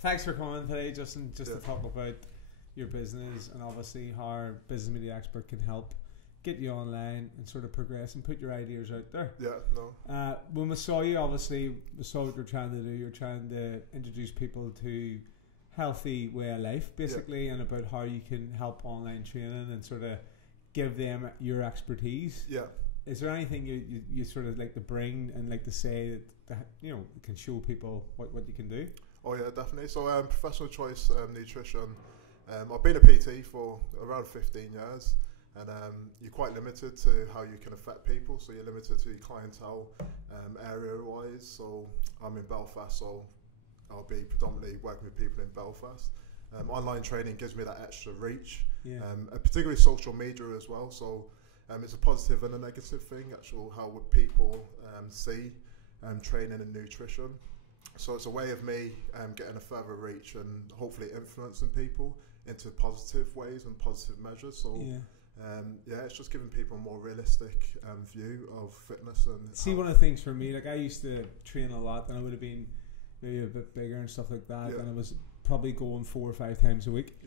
Thanks for coming today, Justin, just to talk about your business and obviously how our Business Media Expert can help get you online and sort of progress and put your ideas out there. When we saw you, obviously, we saw what you're trying to do. You're trying to introduce people to healthy way of life, basically, and about how you can help online training and sort of give them your expertise. Is there anything you sort of like to bring and like to say that you know can show people what you can do? Oh yeah, definitely. So professional choice nutrition. I've been a PT for around 15 years, and you're quite limited to how you can affect people. So you're limited to your clientele area-wise. So I'm in Belfast, so I'll be predominantly working with people in Belfast. Online training gives me that extra reach, particularly social media as well. So it's a positive and a negative thing, actually, how would people see training and nutrition. So it's a way of me getting a further reach and hopefully influencing people into positive ways and positive measures. So it's just giving people a more realistic view of fitness. And see, one of the things for me, like I used to train a lot, and I would have been maybe a bit bigger and stuff like that, and I was probably going 4 or 5 times a week.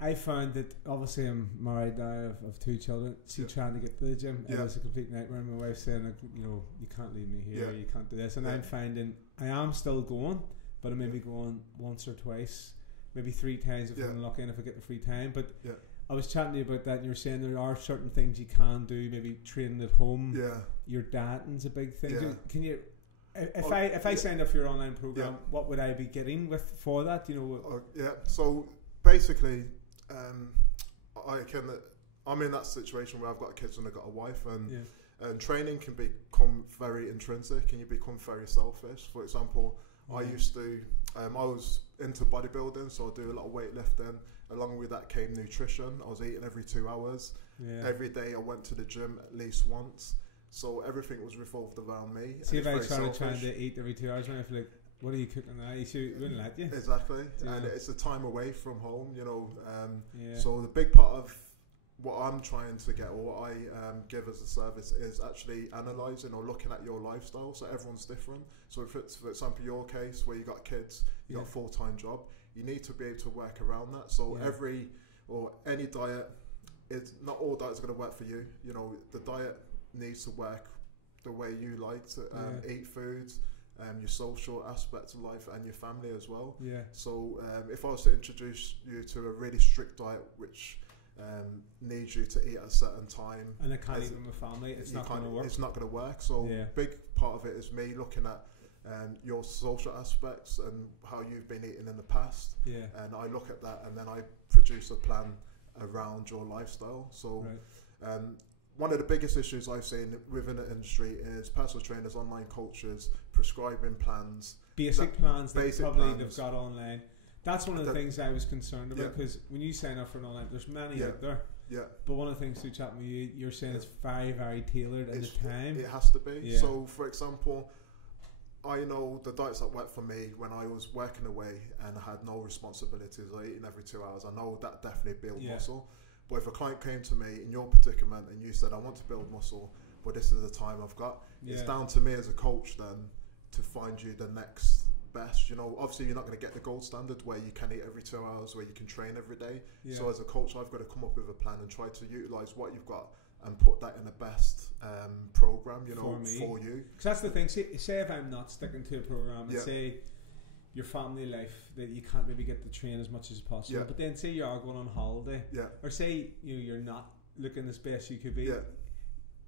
I found that obviously I'm married now, of 2 children. Trying to get to the gym, it was a complete nightmare. My wife's saying, like, you know, you can't leave me here, you can't do this, and I'm finding I am still going, but I'm maybe going once or twice, maybe 3 times if I'm lucky and if I get the free time. But I was chatting to you about that, and you're saying there are certain things you can do, maybe training at home. Your dieting's a big thing. So can you? If I signed up for your online program, what would I be getting with for that? You know. So basically, I'm in that situation where I've got kids and I've got a wife, and training can become very intrinsic, and you become very selfish. For example, I used to, I was into bodybuilding, so I do a lot of weightlifting. Along with that came nutrition. I was eating every 2 hours. Every day I went to the gym at least once. So everything was revolved around me. See, if I started trying to eat every 2 hours, I feel like, what are you cooking now? You wouldn't like you. Exactly. And it's a time away from home, you know. So the big part of what I'm trying to get, or what I give as a service, is actually analysing or looking at your lifestyle. So everyone's different. So if it's, for example, your case where you got kids, you got a full-time job, you need to be able to work around that. So any diet, not all diets are going to work for you. You know, the diet needs to work the way you like to eat foods, your social aspects of life, and your family as well. So if I was to introduce you to a really strict diet which needs you to eat at a certain time, and I can't eat with my family, it's not going to work. It's not going to work. So big part of it is me looking at your social aspects and how you've been eating in the past, and I look at that, and then I produce a plan around your lifestyle. So one of the biggest issues I've seen within the industry is personal trainers, online coaches prescribing plans, basic plans they've got online. That's one of the things I was concerned about, because when you sign up for an online, there's many out there. But one of the things through chatting with you, you're saying it's very, very tailored in the time. It has to be. So, for example, I know the diets that worked for me when I was working away and I had no responsibilities, I eating every 2 hours. I know that definitely built muscle. But if a client came to me in your predicament and you said, I want to build muscle, but this is the time I've got, it's down to me as a coach then to find you the next best. You know, obviously you're not going to get the gold standard where you can eat every 2 hours, where you can train every day. So as a coach, I've got to come up with a plan and try to utilise what you've got and put that in the best program, you know, for you. Because that's the thing. Say if I'm not sticking to a program, and say your family life, that you can't maybe get to train as much as possible, but then say you are going on holiday, or say you're not looking as best you could be.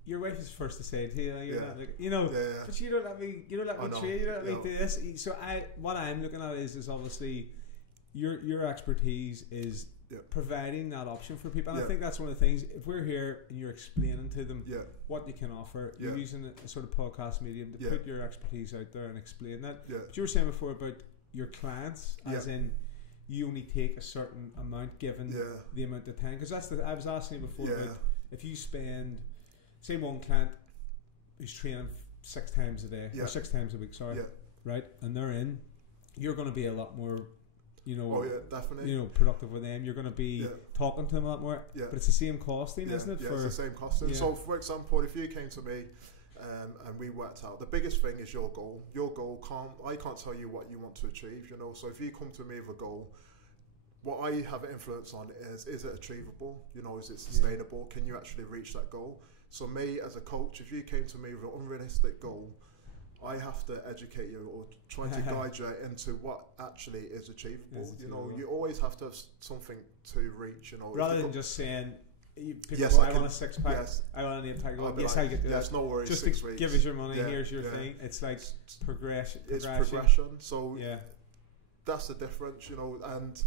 Your wife is first to say to you, you're not like, you know, but you don't let me train, you don't let me do this. So what I'm looking at is obviously your expertise is providing that option for people, and I think that's one of the things. If we're here and you're explaining to them what you can offer, you're using a sort of podcast medium to put your expertise out there and explain that. But you were saying before about your clients, as in you only take a certain amount given the amount of time, because that's I was asking you before about if you spend, say, one client who's training 6 times a day or 6 times a week, right, and they're in, you're going to be a lot more, you know, definitely, you know, productive with them. You're going to be talking to them a lot more, but it's the same costing, isn't it? It's the same costing. So, for example, if you came to me And we worked out the biggest thing is your goal. Your goal I can't tell you what you want to achieve, you know. So if you come to me with a goal, what I have influence on is it achievable? You know, is it sustainable? Can you actually reach that goal? So me as a coach, if you came to me with an unrealistic goal, I have to educate you or try to guide you into what actually is achievable. You know, you always have to have something to reach. You know, rather than just saying, yes, I want a six pack. Yes. I want an 8 pack. Yes, I get that. Yes, no worries. Just 6 weeks. Give us your money. Here's your thing. It's like progression. It's progression. So that's the difference. You know, and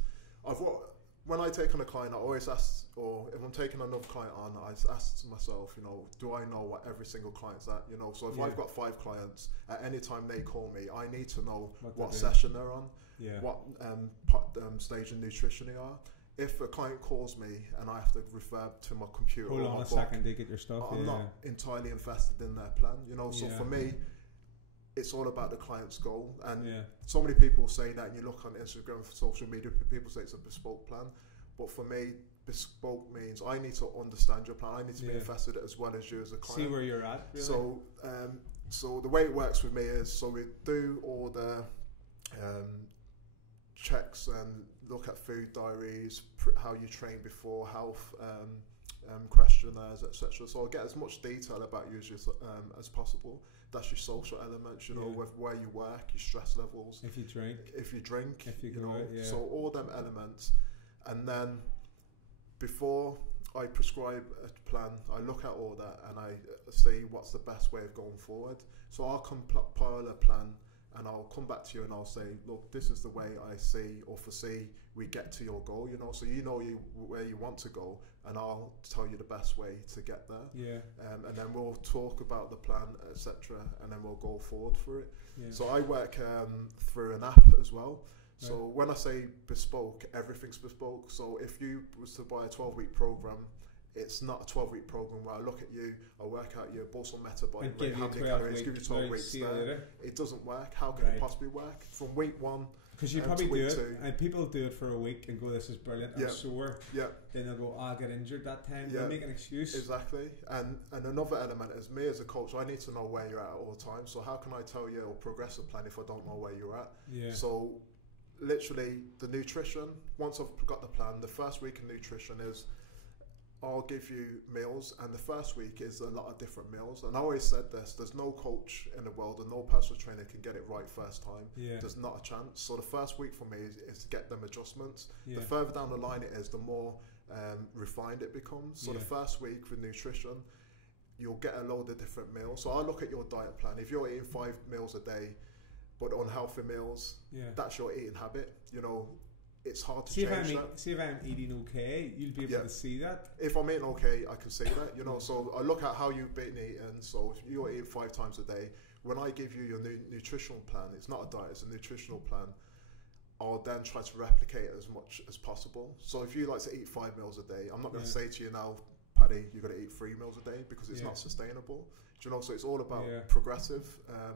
when I take on a client, I always ask, or if I'm taking another client on, I ask myself, you know, do I know what every single client's at? You know, so if I've got 5 clients, at any time they call me, I need to know what session they're on, what stage in nutrition they are. If a client calls me and I have to refer to my computer, hold on a second, they get your stuff. I'm not entirely invested in their plan, you know. So for me, it's all about the client's goal. And so many people say that, and you look on Instagram, social media, people say it's a bespoke plan. But for me, bespoke means I need to understand your plan. I need to be invested as well as you as a client. See where you're at, really. So the way it works with me is, so we do all the checks and look at food diaries, how you train before, health questionnaires, etc. So I'll get as much detail about you as possible. That's your social elements, you know, with where you work, your stress levels. If you drink, you know. So all them elements, and then before I prescribe a plan, I look at all that and I see what's the best way of going forward. So I'll compile a plan. And I'll come back to you and I'll say, look, this is the way I see or foresee we get to your goal, you know, so you know where you want to go, and I'll tell you the best way to get there. And then we'll talk about the plan, etc., and then we'll go forward for it. So I work through an app as well. So when I say bespoke, everything's bespoke. So if you was to buy a 12-week program, it's not a 12-week program where I look at you, I work out your basal metabolic rate, how many calories, give you 12 weeks there. It doesn't work. How can it possibly work? From week 1 because you probably do it, and people do it for a week and go, this is brilliant, I'm sore. Then they'll go, I'll get injured that time. They'll make an excuse. Exactly. And another element is, me as a coach, I need to know where you're at all the time. So how can I tell you or progress a plan if I don't know where you're at? So literally the nutrition, once I've got the plan, the first week of nutrition is, I'll give you meals, and the first week is a lot of different meals. And I always said this, there's no coach in the world and no personal trainer can get it right first time. There's not a chance. So the first week for me is to get them adjustments. The further down the line it is, the more refined it becomes. So the first week with nutrition, you'll get a load of different meals. So I look at your diet plan. If you're eating 5 meals a day, but unhealthy meals, that's your eating habit, you know. It's hard to change that. See if I'm eating okay, you'll be able to see that. If I'm eating okay, I can see that, you know. So I look at how you've been eating. So if you're eating 5 times a day, when I give you your nutritional plan, it's not a diet, it's a nutritional plan. I'll then try to replicate it as much as possible. So if you like to eat 5 meals a day, I'm not going to say to you now, Paddy, you're going to eat 3 meals a day, because it's not sustainable. Do you know? So it's all about progressive,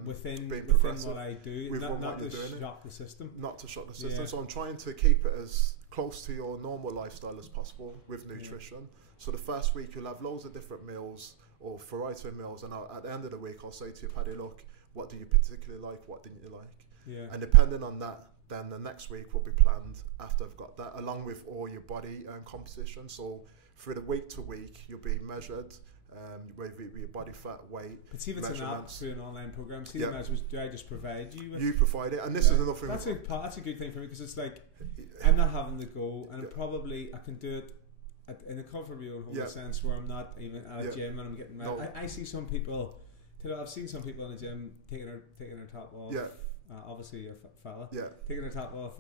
within what I do, not to shock the system. Not to shock the system. So I'm trying to keep it as close to your normal lifestyle as possible with nutrition. So the first week you'll have loads of different meals or variety of meals, and at the end of the week I'll say to you, Paddy, look, what do you particularly like? What didn't you like? And depending on that, then the next week will be planned after I've got that, along with all your body composition. So through the week to week, you'll be measured. Whether it be your body fat, weight. But see if it's an app through an online program, see the measurements, do I just provide you with? You provide it, and this is another thing. That's a good thing for me, because it's like, I'm not having to go, and probably I can do it in a comfortable sense where I'm not even at a gym and I'm getting mad. I see some people, I've seen some people in the gym taking their top off. Obviously you're a fella. Taking their top off,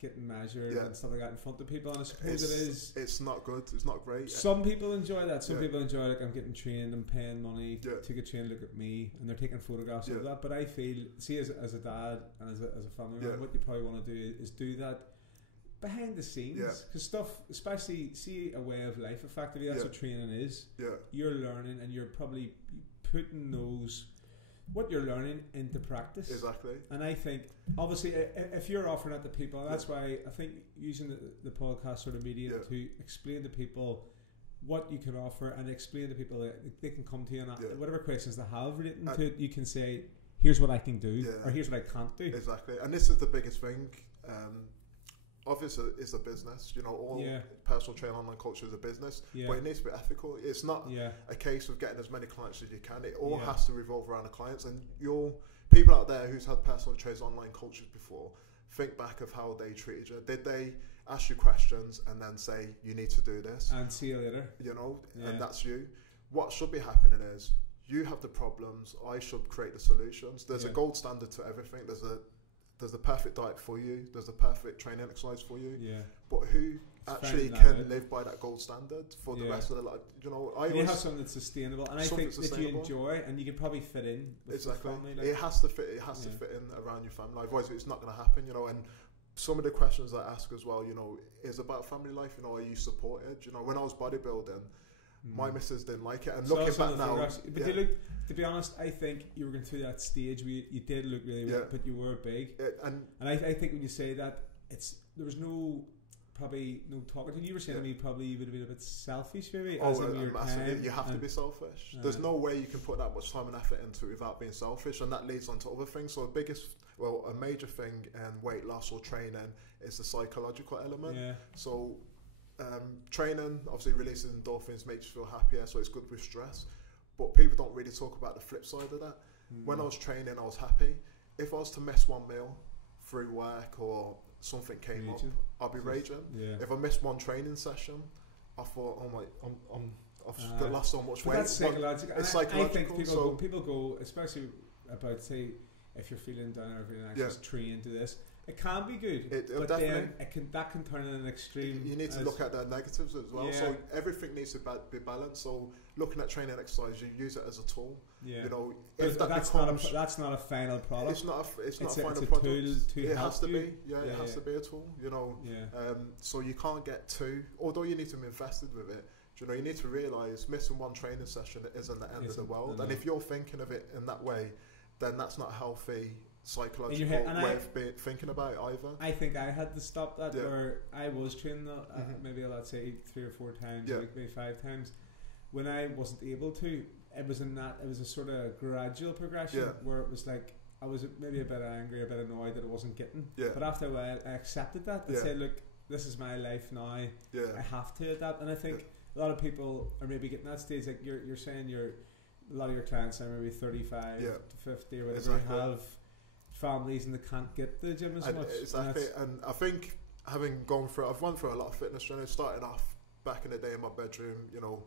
getting measured and stuff like that in front of people, and I suppose it's not good. It's not great. Some people enjoy that. Some people enjoy, like, I'm getting trained, I'm paying money to get trained, look at me, and they're taking photographs of that. But I feel, see, as a dad and as a family man, what you probably want to do is do that behind the scenes, because stuff, especially, see, a way of life, effectively, that's what training is. You're learning, and you're probably putting what you're learning into practice. Exactly. And I think, obviously, if you're offering it to people, that's why I think using the podcast sort of medium to explain to people what you can offer, and explain to people that they can come to you and whatever questions they have relating to it, you can say, here's what I can do, or here's what I can't do. Exactly, and this is the biggest thing. Obviously, it's a business. You know, all personal training online culture is a business, but it needs to be ethical. It's not a case of getting as many clients as you can. It all has to revolve around the clients. And your people out there who's had personal trainers online cultures before, think back of how they treated you. Did they ask you questions and then say, you need to do this and see you later? You know, and that's you. What should be happening is, you have the problems, I should create the solutions. There's a gold standard to everything. There's the perfect diet for you. There's the perfect training exercise for you. But who actually can live by that gold standard for the rest of their life? You know, you have something that's sustainable, and I think that you enjoy, and you can probably fit in with your family. It has to fit. It has to fit in around your family. Otherwise, it's not going to happen. You know, and some of the questions I ask as well, you know, is about family life. You know, are you supported? You know, when I was bodybuilding, my missus didn't like it, and looking back now, but you look, to be honest, I think you were going through that stage where you did look really well, but you were big, and I think when you say that, there was probably no talking to you. You were saying to me probably you would have been a bit selfish, maybe. Massively. You have to be selfish. There's no way you can put that much time and effort into it without being selfish, and that leads on to other things. So a major thing in weight loss or training is the psychological element. So training obviously releases endorphins, makes you feel happier, so it's good with stress. But people don't really talk about the flip side of that. When I was training, I was happy. If I was to miss one meal through work or something came up, I'd be raging. If I missed one training session, I thought, oh my, I've lost so much weight. That's psychological. It's psychological. I think people go, especially about, say, if you're feeling down or feeling anxious, train to this. It can be good, but then that can turn in an extreme. You need to look at the negatives as well. So everything needs to be balanced. So looking at training exercise, you use it as a tool. You know, if that's not a final product. It's not a final product. It has to be. It has to be a tool. You know, so you can't get too. Although you need to be invested with it. You know, you need to realise missing one training session isn't the end of the world. And if you're thinking of it in that way, then that's not a healthy psychological way of thinking about it either. I think I had to stop that where I was training maybe let's say 3 or 4 times, maybe 5 times. When I wasn't able to, it was a sort of gradual progression where it was like I was maybe a bit angry, a bit annoyed that I wasn't getting. But after a while, I accepted that and said, look, this is my life now. I have to adapt. And I think a lot of people are maybe getting that stage. Like you're saying, a lot of your clients are maybe 35 to 50 or whatever. You have families and they can't get to the gym as much. Exactly, and I think I've gone through a lot of fitness training. Starting off back in the day in my bedroom, you know,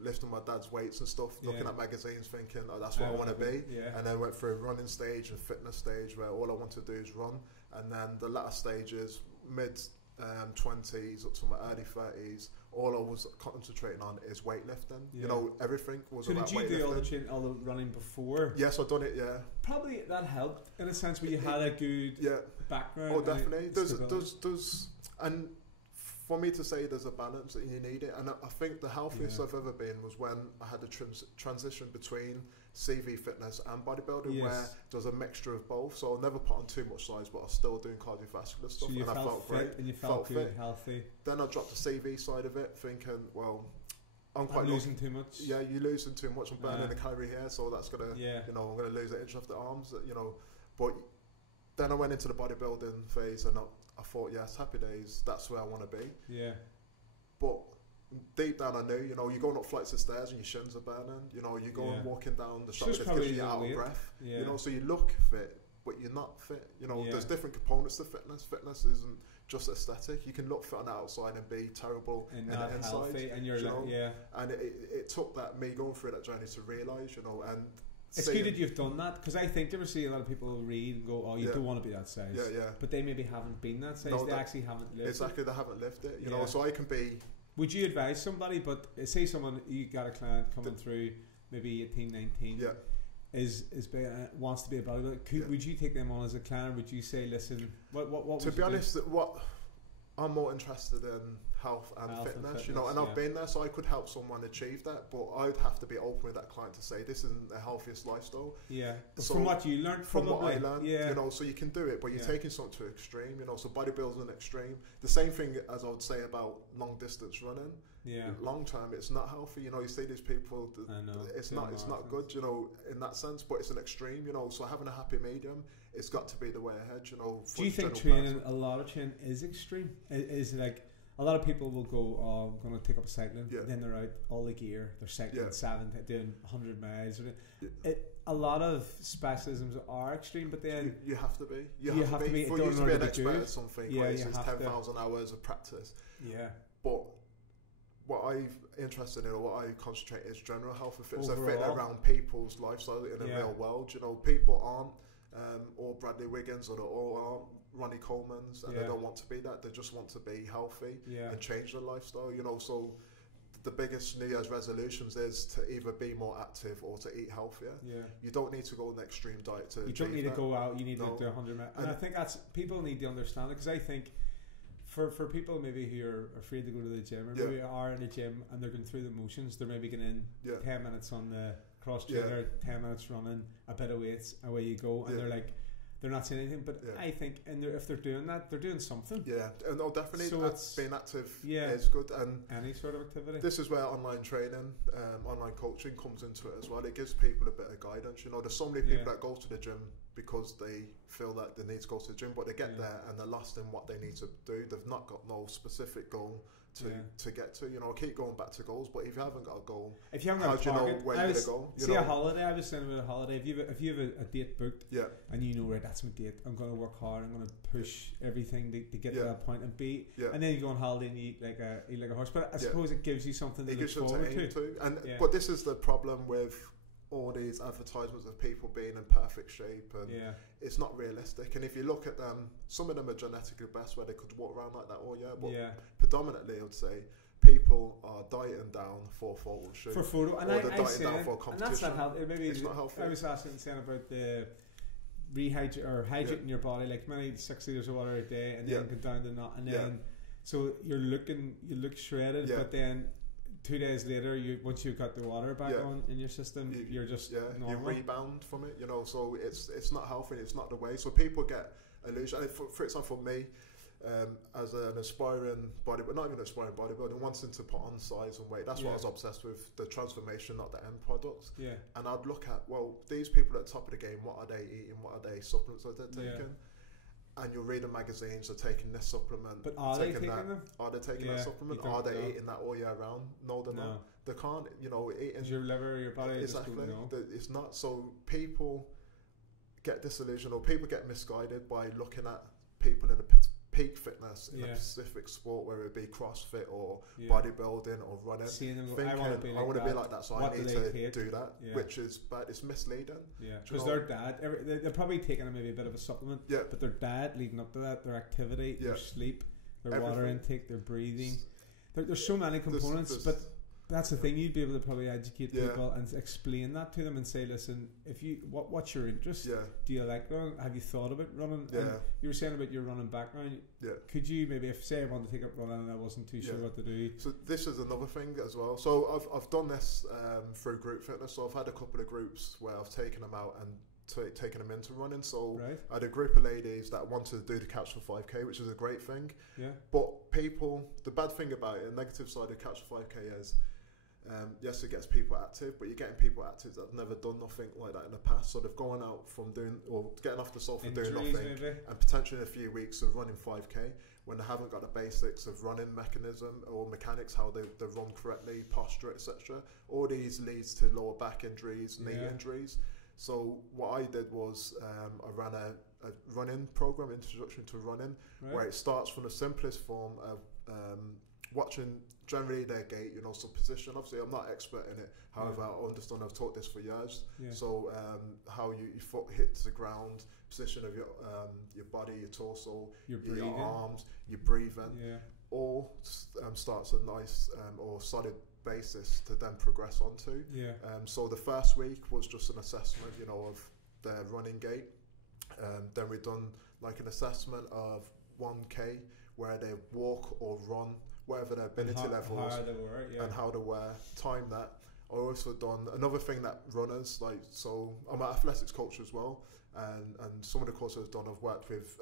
lifting my dad's weights and stuff, looking at magazines, thinking, oh, that's what I want to be. And then went through a running stage and fitness stage where all I want to do is run. And then the latter stages, mid 20s up to my early 30s, all I was concentrating on is weightlifting. You know, everything was about weightlifting. So did you do all the running before? Yes, I've done it, Probably that helped in a sense where you had a good background. Oh, definitely. And for me to say there's a balance that you need it, and I think the healthiest I've ever been was when I had the transition between CV fitness and bodybuilding, where there's a mixture of both. So I'll never put on too much size, but I was still doing cardiovascular stuff, and I felt great. And you felt good, fit, healthy. Then I dropped the CV side of it, thinking, well, I'm losing too much. Yeah, you're losing too much. I'm burning a calorie here, so that's gonna, you know, I'm gonna lose an inch off the arms, you know. But then I went into the bodybuilding phase, and I thought, yes, happy days. That's where I want to be. But deep down, I knew, you know, you're going up flights of stairs and your shins are burning. You know, you're going walking down the shop because you're out of breath. You know, so you look fit, but you're not fit. You know, there's different components to fitness. Fitness isn't just aesthetic. You can look fit on the outside and be terrible in the inside. Healthy, and you're and it took me going through that journey to realise, you know, and it's good that you've done that, because I think you ever see a lot of people read and go, oh, you don't want to be that size. But they maybe haven't been that size. They actually haven't lived it. They haven't lived it. You know, so I can be. Would you advise somebody, but say someone, you got a client coming through, maybe 18, 19, wants to be a bodybuilder, would you take them on as a client, or would you say, listen, what to be honest, I'm more interested in health and fitness, you know, and I've been there, so I could help someone achieve that, but I'd have to be open with that client to say this isn't the healthiest lifestyle. Yeah. So from what you learned, from what I learned, you know, so you can do it, but you're taking something to extreme, you know. So bodybuilding an extreme. The same thing as I would say about long distance running. Yeah. Long term, it's not healthy. You know, you see these people. It's not good. You know, in that sense, but it's an extreme. You know, so having a happy medium, it's got to be the way ahead. You know. Do you think training, a lot of training, is extreme? Is like a lot of people will go, oh, I'm going to take up cycling. Yeah. Then they're out all the gear. They're cycling doing 100 miles. A lot of specialisms are extreme, but then you have to be. You have to be. For you to be an expert at something, it's 10,000 hours of practice. Yeah. But what I'm interested in, or what I concentrate, is general health and fitness. So fit around people's lifestyle in the real world. You know, people aren't all Bradley Wiggins, or all aren't Ronnie Coleman's, and they don't want to be that. They just want to be healthy and change their lifestyle. You know, so the biggest New Year's resolutions is to either be more active or to eat healthier. Yeah. You don't need to go on an extreme diet to. You don't need to go out. You need to do 100 miles. And I think that's, people need to understand it, because I think for people maybe who are afraid to go to the gym, or maybe are in the gym and they're going through the motions, they're maybe getting in 10 minutes on the cross trainer, 10 minutes running, a bit of weights, away you go, and they're like, they're not saying anything, but I think if they're doing that, they're doing something. Yeah, no, definitely. So being active is good, and any sort of activity. This is where online training, online coaching comes into it as well. It gives people a bit of guidance. You know, there's so many people that go to the gym because they feel that they need to go to the gym, but they get there and they're lost in what they need to do. They've not got no specific goal to get to. You know, I keep going back to goals, but if you haven't got a goal, if you haven't got a target, how do you know where you're going to go? See, a holiday, I was saying about a holiday, if you have a date booked, and you know, right, that's my date, I'm going to work hard, I'm going to push everything to get to that point, and and then you go on holiday and you eat like a horse. But I suppose it gives you something to look forward to. And but this is the problem with all these advertisements of people being in perfect shape, and it's not realistic. And if you look at them, some of them are genetically best where they could walk around like that all year, but predominantly I would say people are dieting down for photo shoot, for photo, and or they're dieting down for competition. And that's not healthy. Maybe it's not healthy. I was saying about the hydrating your body, like maybe 6 liters of water a day, and then go down to not, and then so you look shredded, but then 2 days later, once you've got the water back on in your system, you're just normal. You rebound from it, you know. So it's not healthy. It's not the way. So people get illusion. And for example, for me, as an aspiring bodybuilder, not even an aspiring bodybuilder, wanting to put on size and weight. That's what I was obsessed with: the transformation, not the end products. Yeah. And I'd look at, well, these people at the top of the game. What are they eating? What are they supplements are they taking? And you'll read the magazines, they're taking this supplement. But are they taking them? Are they taking that supplement? Are they eating that all year round? No, they're not. They can't, you know, eating. Your liver, your body, exactly. It's not. So people get disillusioned, or people get misguided by looking at people in a peak fitness in a specific sport, whether it be CrossFit or bodybuilding or running. Thinking, I want to be like that, so I need to do that, which is bad. It's misleading. Yeah, because their dad, they're probably taking maybe a bit of a supplement. Yeah, but their dad leading up to that, their activity, their sleep, their water intake, their breathing. There's so many components, but that's the thing. You'd be able to probably educate people and explain that to them and say, listen, if you what's your interest? Do you like running? Have you thought about running? And you were saying about your running background. Could you maybe, if say I wanted to take up running and I wasn't too sure what to do? So this is another thing as well. So I've done this through group fitness. So I've had a couple of groups where I've taken them out and taking them into running. So I had a group of ladies that wanted to do the Catch for 5k, which is a great thing. But people, the bad thing about it, the negative side of Catch for 5k is, yes, it gets people active, but you're getting people active that have never done nothing like that in the past. So they've gone out from doing, or getting off the sofa doing nothing, and potentially in a few weeks of running 5k when they haven't got the basics of running mechanism or mechanics, how they run correctly, posture, etc. All these leads to lower back injuries, knee injuries. So what I did was I ran a running program, introduction to running, where it starts from the simplest form of watching generally their gait, you know, so position. Obviously, I'm not expert in it. However, I understand. I've taught this for years. So how your foot hits the ground, position of your body, your torso, your arms, your breathing. All starts a nice or solid basis to then progress onto. So the first week was just an assessment, you know, of their running gait. Then we've done like an assessment of 1K where they walk or run, whatever their ability levels, and how they were, time that. I've also done another thing that runners like. So I'm an athletics coach as well, and some of the courses I've done, I've worked with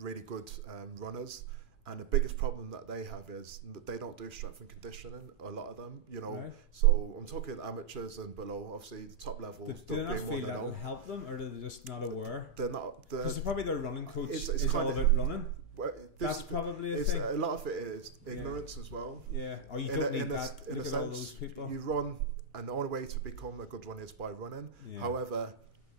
really good runners. And the biggest problem that they have is that they don't do strength and conditioning, a lot of them, you know. Right. So I'm talking amateurs and below, obviously the top levels. Do they not feel that will help them, or are they just not aware? They're not. Because probably their running coach is all about running. Well, that's probably a thing. A lot of it is ignorance as well. Yeah, or you don't need that. Look at all those people. You run, and the only way to become a good runner is by running. Yeah. However,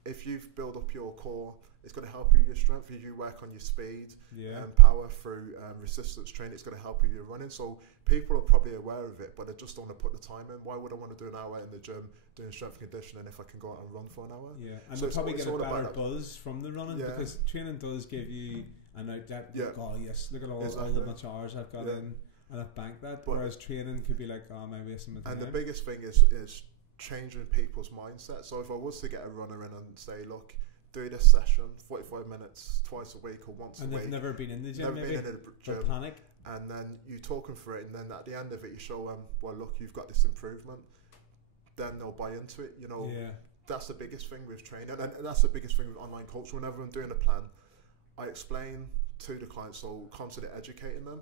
if you've built up your core, it's going to help you with your strength. If you work on your speed and power through resistance training, it's going to help you with your running. So people are probably aware of it, but they just don't want to put the time in. Why would I want to do an hour in the gym doing strength and conditioning if I can go out and run for an hour? Yeah, and so they probably get a better buzz from the running because training does give you an outlet. Oh yes, look at all the much hours I've got in, and I've banked that. But whereas training could be like, oh, am I wasting my time? And the biggest thing is changing people's mindset. So if I was to get a runner in and say, look, do this session 45 minutes twice a week or once a week, and they've never been in the gym, maybe gym, panic, and then you talk them through it, and then at the end of it you show them, well look, you've got this improvement, then they'll buy into it, you know. That's the biggest thing with training, and that's the biggest thing with online coaching. Whenever I'm doing a plan, I explain to the client, so constantly educating them,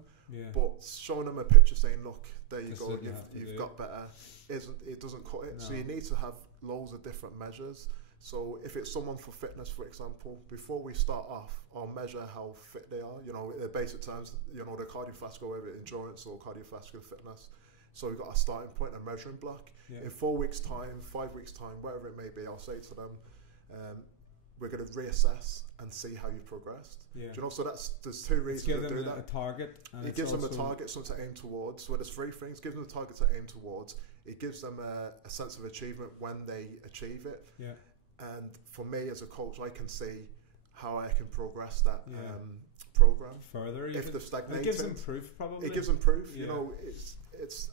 but showing them a picture saying, look, there you go, you've got better, it doesn't cut it. So you need to have loads of different measures. So if it's someone for fitness, for example, before we start off, I'll measure how fit they are, you know, in basic terms, you know, the cardiovascular, whether it's endurance or cardiovascular fitness. So we've got a starting point, a measuring block. In 4 weeks' time, 5 weeks' time, whatever it may be, I'll say to them, we're going to reassess and see how you've progressed. Do you know? So there's two reasons to do that. A target. It gives them a target, something to aim towards. So there's three things. Gives them a target to aim towards. It gives them a sense of achievement when they achieve it. And for me as a coach, I can see how I can progress that program further. If they've stagnated, it gives them proof. Probably it gives them proof. You know, it's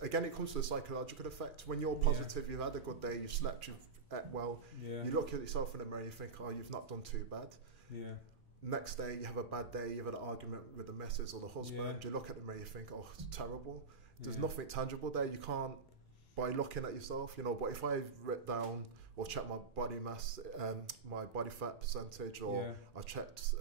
again, it comes to the psychological effect. When you're positive, you've had a good day, you slept, you've ate well. You look at yourself in the mirror, you think, oh, you've not done too bad. Next day, you have a bad day. You've had an argument with the missus or the husband. You look at the mirror, you think, oh, it's terrible. There's nothing tangible there. You can't by looking at yourself, you know. But if I've written down or checked my body mass, my body fat percentage, or I checked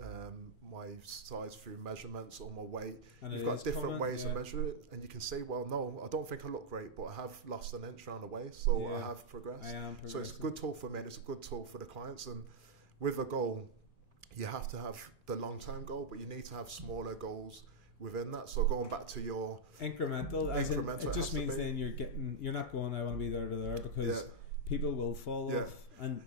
my size through measurements or my weight, and you've got different ways to measure it, and you can say, well, no, I don't think I look great, but I have lost an inch around the waist, so I have progressed. So it's a good tool for me, and it's a good tool for the clients. And with a goal, you have to have the long-term goal, but you need to have smaller goals within that. So going back to your incremental, it just means then you're not going, I want to be there to there, because people will fall off. And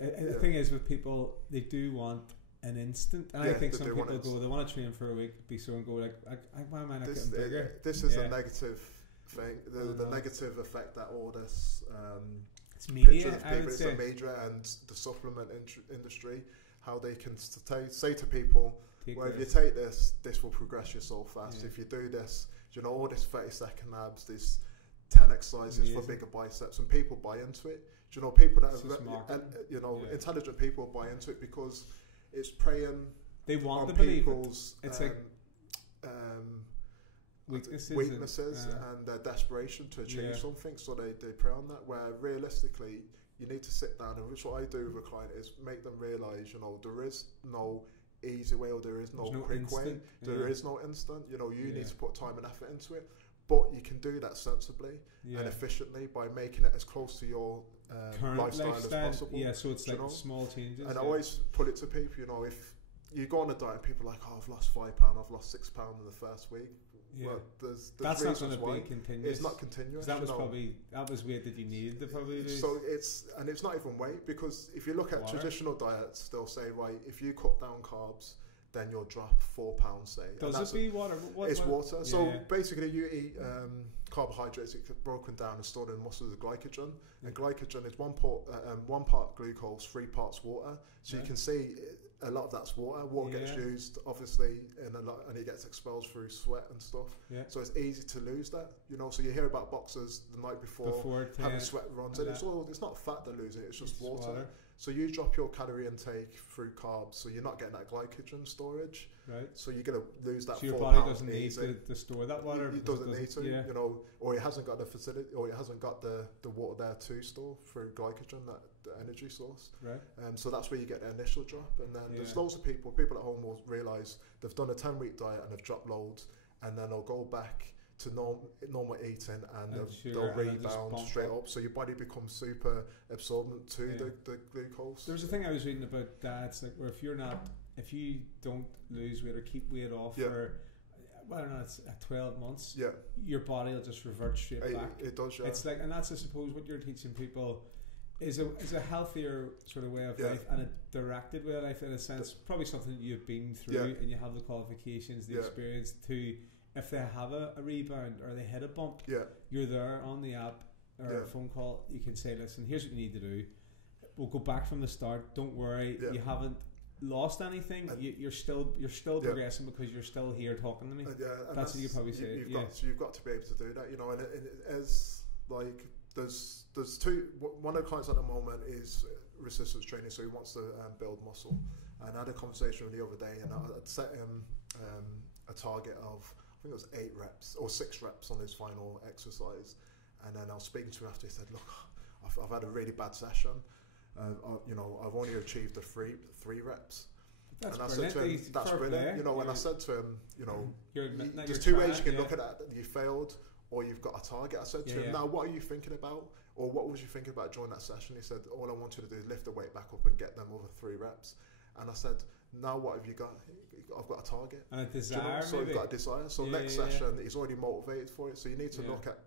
the thing is with people, they do want an instant. And I think some people they want to train for a week, be so, and go like, why am I not getting bigger? This is a negative thing. The negative effect that all this it's media, people, it's the media and the supplement industry, how they can say to people, well, if you take this will progress you so fast. If you do this, you know, all this 30-second abs, this 10 exercises for bigger biceps, and people buy into it. Do you know, people that are, intelligent people buy into it because it's preying they want on to people's it's weaknesses and their desperation to achieve something, so they prey on that, where realistically you need to sit down, and which what I do with a client is make them realise, you know, there is no easy way, or there is no quick way, there is no instant, you know, you need to put time and effort into it, but you can do that sensibly and efficiently by making it as close to your lifestyle as possible. So it's like small changes. And I always put it to people, you know, if you go on a diet and people are like, oh, I've lost 5 pounds, I've lost 6 pounds in the first week. Well, there's that's not going to be continuous. It's not continuous. That was weight that you needed to probably lose. So it's not even weight, because if you look at traditional diets, they'll say, right, if you cut down carbs, then you'll drop 4 pounds, say. Does it be water? It's water. So basically, you eat carbohydrates, it's broken down and stored in muscles as glycogen, and glycogen is 1 part glucose, 3 parts water. So you can see a lot of that's water. Water gets used, obviously, in a lot, and it gets expelled through sweat and stuff. So it's easy to lose that, you know. So you hear about boxers the night before having sweat runs, and it's not fat they're losing; it's just water. So you drop your calorie intake through carbs, so you're not getting that glycogen storage. Right. So you're going to lose that. So your body doesn't need to store that water. It doesn't need to, you know, or it hasn't got the facility, or it hasn't got the water there to store through glycogen, the energy source. Right. So that's where you get the initial drop, and then there's loads of people at home will realise they've done a 10-week diet and they've dropped loads, and then they'll go back to normal eating, and they'll rebound straight up. So your body becomes super absorbent to the glucose. There was a thing I was reading about dads, like where if you don't lose weight or keep weight off for, I don't know, it's 12 months, your body will just revert straight back. It does, yeah. It's like, and that's, I suppose, what you're teaching people is a healthier sort of way of life, and a directed way of life, in a sense, probably something you've been through, and you have the qualifications, the experience to, if they have a rebound or they hit a bump, you're there on the app or a phone call, you can say, listen, here's what you need to do, we'll go back from the start, don't worry, you haven't lost anything, you're still progressing because you're still here talking to me. That's what you probably say. You've got to be able to do that, you know. And it is like there's two. One of the clients at the moment is resistance training, so he wants to build muscle. And I had a conversation with him the other day, and I'd set him a target of, I think it was 8 reps or 6 reps on his final exercise. And then I was speaking to him after. He said, "Look, I've had a really bad session. You know, I've only achieved the 3 reps." That's and I brilliant. said to him, "That's brilliant." Play. You know, and I said to him, "You know, there's two 2 ways you can look at that. You failed, or you've got a target." I said to him, "Now, what are you thinking about, or what was you thinking about during that session?" He said, "All I wanted to do is lift the weight back up and get them over 3 reps." And I said, "Now, what have you got?" "I've got a target and a desire." So you've got a desire. So next session, he's already motivated for it. So you need to look at.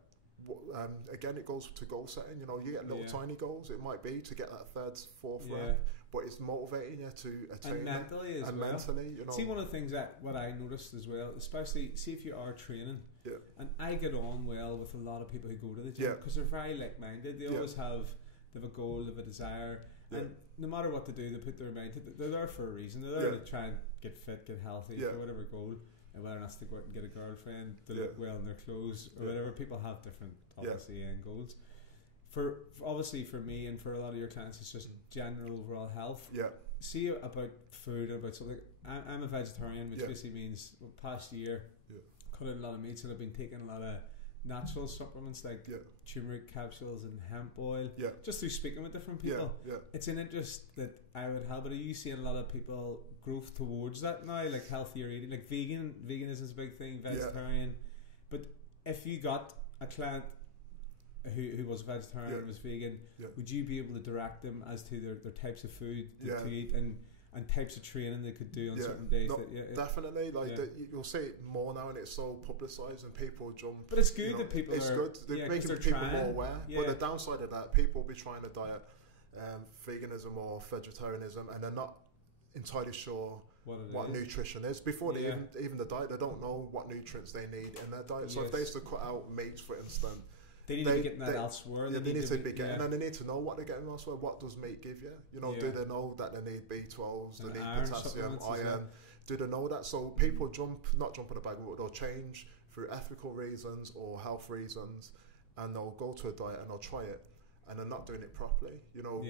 Again, it goes to goal setting. You know, you get little tiny goals. It might be to get that 3rd, 4th rep, but it's motivating you to attain mentally it. Mentally, you know. See, one of the things that what I noticed as well, especially see if you are training, and I get on well with a lot of people who go to the gym because they're very like-minded. They always have a goal, they have a desire, and no matter what they do, they put their mind to it. They're there for a reason. They're there to try and get fit, get healthy, for whatever goal. And whether that's to go out and get a girlfriend, to look well in their clothes, or whatever. People have different, obviously, end goals. Obviously for me and for a lot of your clients, it's just general overall health. See about food, about something. I'm a vegetarian, which basically means past year cut out a lot of meats, and I've been taking a lot of natural supplements like turmeric capsules and hemp oil. Just through speaking with different people, it's an interest that I would have. But are you seeing a lot of people growth towards that now, like healthier eating, like veganism is a big thing, vegetarian? But if you got a client who was vegetarian and was vegan, would you be able to direct them as to their types of food to eat and types of training they could do on certain days? Definitely, like you'll see it more now, and it's so publicised and people jump. But it's good that people it's good. They're making people more aware. But the downside of that, people will be trying to diet veganism or vegetarianism, and they're not entirely sure what nutrition is. Before they even the diet, they don't know what nutrients they need in their diet. So if they used to cut out meats, for instance, they need to be getting that elsewhere. They need to be getting, and they need to know what they're getting elsewhere. What does meat give you? You know, do they know that they need B12s, they need potassium, iron? Do they know that? So people not jump on a bag, but they'll change through ethical reasons or health reasons, and they'll go to a diet and they'll try it, and they're not doing it properly. You know,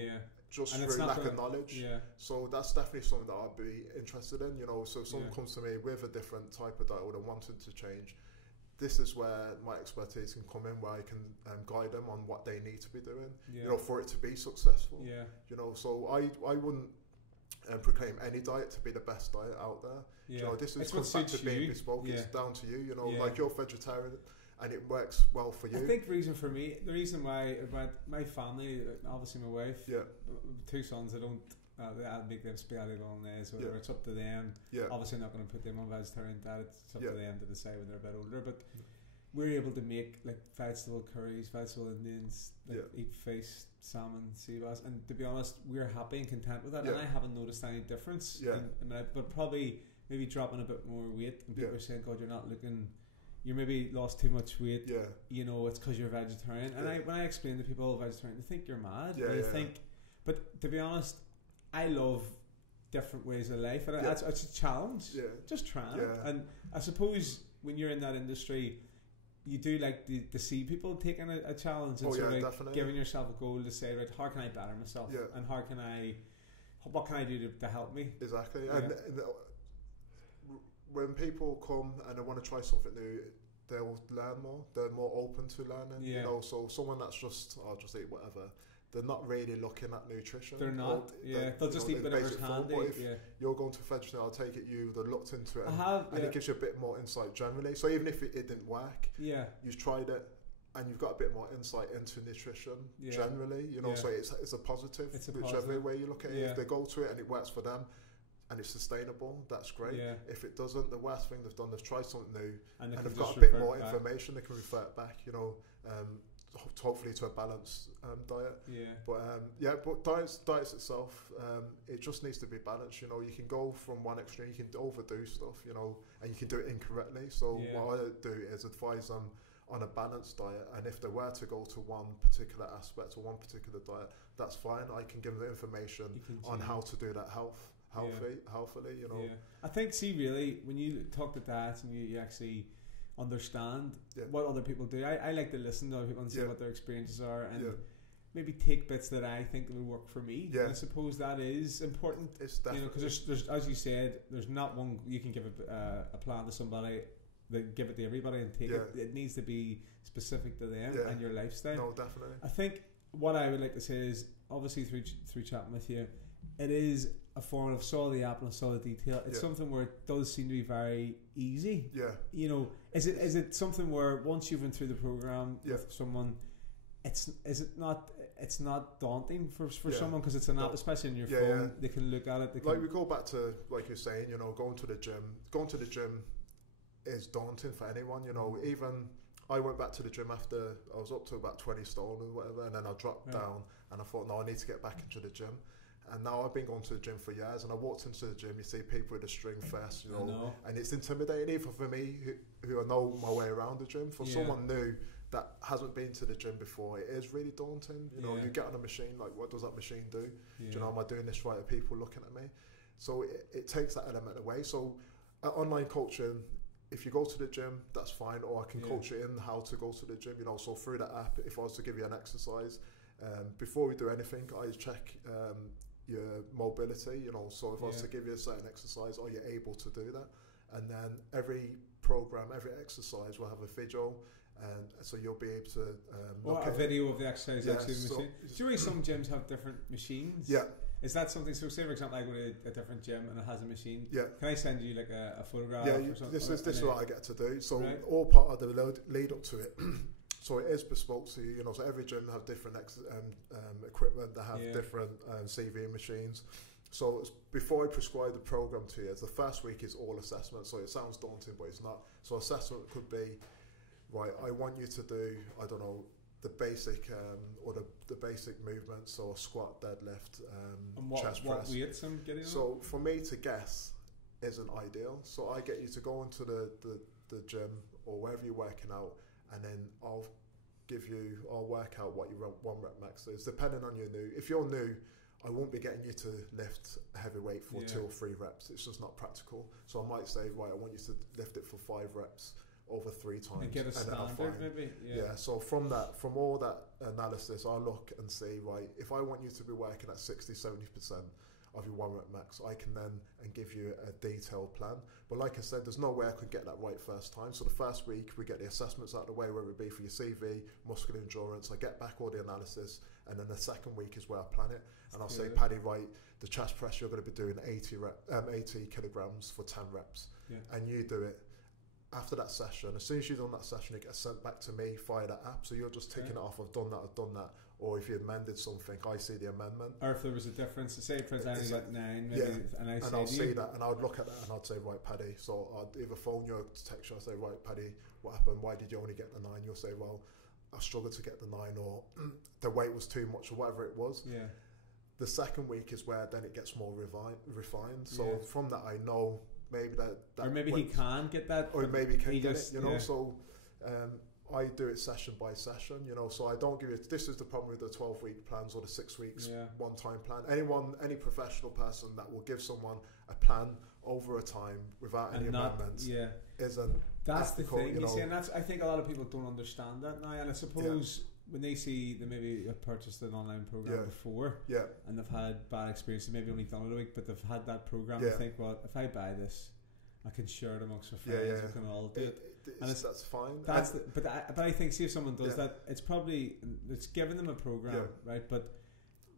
just and through lack of knowledge. So that's definitely something that I'd be interested in. You know, so if someone comes to me with a different type of diet or they wanted to change, this is where my expertise can come in, where I can guide them on what they need to be doing, you know, for it to be successful. You know, so I wouldn't proclaim any diet to be the best diet out there. You know, this is comes back to being bespoke. It's down to you. You know, like you're vegetarian, and it works well for you. I think the reason why my family, obviously my wife, 2 sons, I'd make them spaghetti bolognese, whatever. It's up to them. Obviously, I'm not going to put them on vegetarian diet. It's up to them to decide when they're a bit older. But we're able to make like vegetable curries, vegetable Indians, eat fish, salmon, sea bass, and to be honest, we're happy and content with that. And I haven't noticed any difference. But probably maybe dropping a bit more weight, and people are saying, "God, you're not looking." You maybe lost too much weight. You know, it's because you're vegetarian. And when I explain to people vegetarian, they think you're mad. They think, but to be honest, I love different ways of life, and it's a challenge. Just trying it. And I suppose when you're in that industry, you do like to see people taking a challenge and sort of definitely giving yourself a goal to say, right, how can I better myself, and what can I do to help me? Exactly. And when people come and they want to try something new, they'll learn more. They're more open to learning. You know, so someone that's just, I'll just eat whatever, they're not really looking at nutrition. They're not. They'll just eat whatever's handy. But if you're going to vegetarian, I'll take it you would have looked into it, and it gives you a bit more insight generally. So even if it didn't work, you've tried it, and you've got a bit more insight into nutrition generally. You know, so it's a positive. Whichever way you look at it, if they go to it and it works for them, and it's sustainable, that's great. If it doesn't, the worst thing they've done, they've tried something new, and they've got a bit more information, they can revert back, you know, hopefully to a balanced diet. But diets itself, it just needs to be balanced. You know, you can go from one extreme, you can overdo stuff, you know, and you can do it incorrectly. So what I do is advise them on a balanced diet, and if they were to go to one particular aspect or one particular diet, that's fine. I can give them the information on how to do that healthily, you know. I think, really, when you talk to dads and you actually understand what other people do, I like to listen to other people and see what their experiences are, and maybe take bits that I think will work for me. I suppose that is important. It's definitely, you know, because there's, as you said, there's not one you can give a plan to somebody, that give it to everybody and take it. It needs to be specific to them and your lifestyle. No, definitely. I think what I would like to say is, obviously through chatting with you, it is a form of saw the apple and saw the detail. It's something where it does seem to be very easy. You know, is it something where once you've been through the program with someone, it's not daunting for someone, because it's an app, especially in your phone. They can look at it. We go back to, like you're saying, you know, going to the gym is daunting for anyone. You know, even I went back to the gym after I was up to about 20 stone or whatever, and then I dropped down, and I thought, no, I need to get back into the gym. And now I've been going to the gym for years, and I walked into the gym, you see people with a string fest, you know, and it's intimidating, even for me who I know my way around the gym. For someone new that hasn't been to the gym before, it is really daunting. You know, you get on a machine, like, what does that machine do? Do you know, am I doing this right? Are people looking at me? So it takes that element away. So at online coaching, if you go to the gym, that's fine, or I can coach you in how to go to the gym, you know. So through that app, if I was to give you an exercise, before we do anything, I check your mobility, you know. So if I was to give you a certain exercise, are you able to do that? And then every program, every exercise will have a video, and so you'll be able to a video of the exercise actually in the machine. Do you know some gyms have different machines? Is that something? So say for example, I go to a different gym and it has a machine. Can I send you like a photograph? Or something? This is what I get to do. So all part of the lead up to it. So it is bespoke to you, you know. So every gym have different equipment. They have different CV machines. So before I prescribe the program to you, the first week is all assessment. So it sounds daunting, but it's not. So assessment could be, right, I want you to do, I don't know, the basic or the basic movements, so squat, deadlift, chest press. What weights I'm getting on? So for me to guess isn't ideal. So I get you to go into the gym or wherever you're working out, and then I'll work out what your 1 rep max is, depending on your new. If you're new, I won't be getting you to lift a heavy weight for 2 or 3 reps. It's just not practical. So I might say, right, I want you to lift it for 5 reps over 3 times. And get a standard, maybe? So from all that analysis, I'll look and see, right, if I want you to be working at 60-70% of your 1 rep max, I can then give you a detailed plan. But like I said, there's no way I could get that right first time. So the first week we get the assessments out of the way, whether it be for your CV, muscular endurance. I get back all the analysis, and then the second week is where I plan it. And I'll say, Paddy, right, the chest press you're going to be doing 80 kilograms for 10 reps, and you do it. After that session, as soon as you've done that session, it gets sent back to me via that app. So you're just ticking it off. I've done that. Or if you amended something, I see the amendment. Or if there was a difference, say for example, like 9, maybe, and I'll see that, and I would look at that, and I'd say, right, Paddy. So I'd either phone you or text you. I'd say, right, Paddy, what happened? Why did you only get the 9? You'll say, well, I struggled to get the 9, or the weight was too much, or whatever it was. The second week is where then it gets more refined. So from that, I know. Maybe that or maybe he can get that, or maybe he can get it, you know. So I do it session by session, you know. So I don't give you. This is the problem with the 12-week plans or the 6 weeks one-time plan. Any professional person that will give someone a plan over a time without any amendments isn't. That's ethical, the thing. you know. See, and I think a lot of people don't understand that now. And I suppose when they see they maybe have purchased an online program before, and they've had bad experiences, maybe only done it a week, but they've had that program. They think, well, if I buy this, I can share it amongst my friends. We can all do it. And that's fine. But I think, see, if someone does that, it's giving them a program, right? But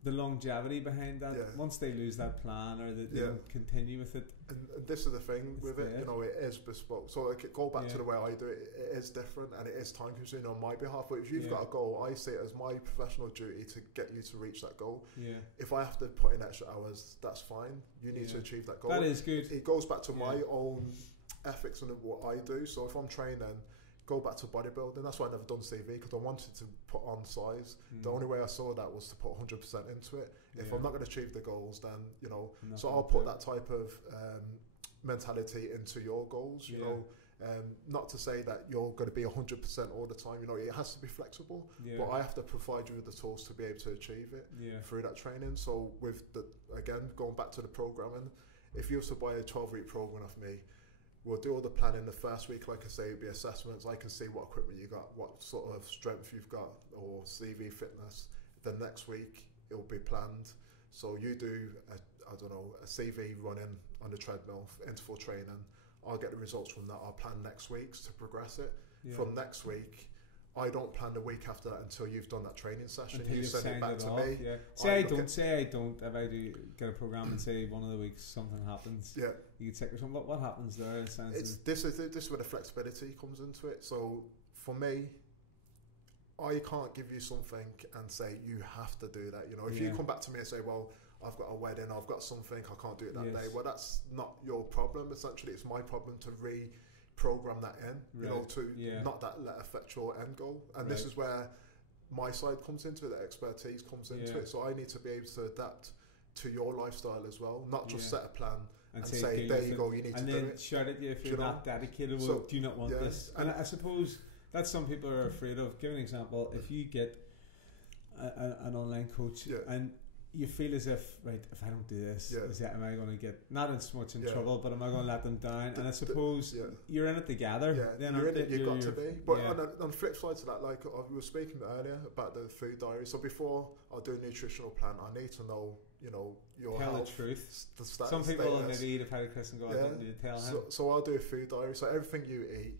the longevity behind that, once they lose that plan or they don't continue with it. And this is the thing with it, you know, it is bespoke. So like, go back to the way I do it, it is different and it is time consuming on my behalf. But if you've got a goal, I see it as my professional duty to get you to reach that goal. If I have to put in extra hours, that's fine. You need to achieve that goal. That is good. It goes back to my own ethics and what I do. So if I'm training, go back to bodybuilding. That's why I never done CV, because I wanted to put on size. The only way I saw that was to put 100% into it. If I'm not going to achieve the goals, then, you know, so I'll put that type of mentality into your goals, you know. Not to say that you're going to be 100% all the time, you know, it has to be flexible, but I have to provide you with the tools to be able to achieve it through that training. So with again, going back to the programming, if you were to buy a 12-week program off me, we'll do all the planning the first week. Like I say, it'll be assessments. I can see what equipment you got, what sort of strength you've got, or CV fitness. The next week, it'll be planned. So you do, a CV running on the treadmill, interval training. I'll get the results from that. I'll plan next week's to progress it. From next week, I don't plan the week after that until you've done that training session. Until you send it back to me. Say I don't. If I do get a program and say one of the weeks something happens, you get sick or something. What happens there? This is where the flexibility comes into it. So for me, I can't give you something and say you have to do that. You know, if you come back to me and say, well, I've got a wedding, I've got something, I can't do it that day. Well, that's not your problem. Essentially, it's my problem to program that in, you know, to not let affect your end goal. And this is where my side comes into it, the expertise comes into it. So I need to be able to adapt to your lifestyle as well, not just set a plan and say there you go, you need to do it. And then shout at you if you're not dedicated. Well, do you not want this? And I suppose that's some people are afraid of. Give an example. If you get an online coach and you feel as if, right, if I don't do this, am I going to get not as much in trouble, but am I going to let them down? And I suppose you're in it together. Then you're in it. You've got to be. But on the flip side to that, like we were speaking earlier about the food diary. So before I do a nutritional plan, I need to know, you know, your tell health, the truth. The status, some people will maybe eat a pie crust and go, I don't need to tell him. So I'll do a food diary. So everything you eat,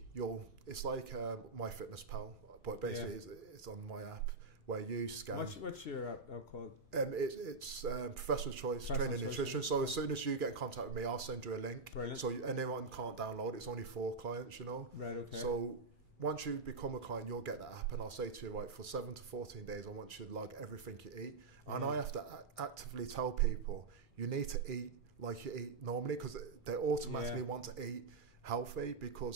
it's like MyFitnessPal, but basically it's on my app, where you scan. What's your app called? It's Professional Choice Training and Nutrition. So as soon as you get in contact with me, I'll send you a link. Brilliant. So anyone can't download. It's only for clients, you know. Right. Okay. So once you become a client, you'll get that app, and I'll say to you, right, for 7 to 14 days, I want you to log everything you eat, and I have to actively tell people you need to eat like you eat normally, because they automatically want to eat healthy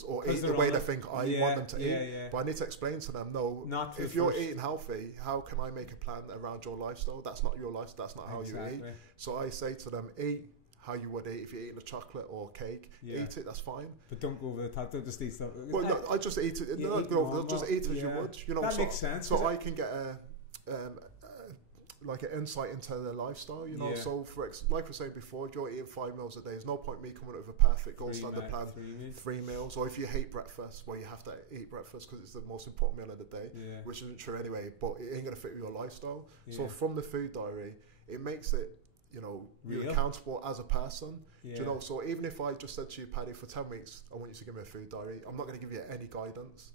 or eat the way they think I want them to eat. But I need to explain to them, no, if you're eating healthy, how can I make a plan around your lifestyle? That's not your lifestyle, that's not how you eat. So I say to them, eat how you would eat if you're eating a chocolate or cake. Eat it, that's fine. But don't go over the top, don't just eat stuff. Well, no, I just eat it. No, go over, just eat as you would. You know, that makes sense. So I can get like an insight into their lifestyle, you know. So like we were saying before, if you're eating 5 meals a day, there's no point me coming up with a perfect gold standard plan. 3 meals. Or if you hate breakfast, well, you have to eat breakfast because it's the most important meal of the day, which isn't true anyway, but it ain't going to fit with your lifestyle. So from the food diary, it makes it, you know, you're accountable as a person. Do you know? So even if I just said to you, Paddy, for 10 weeks I want you to give me a food diary, I'm not going to give you any guidance.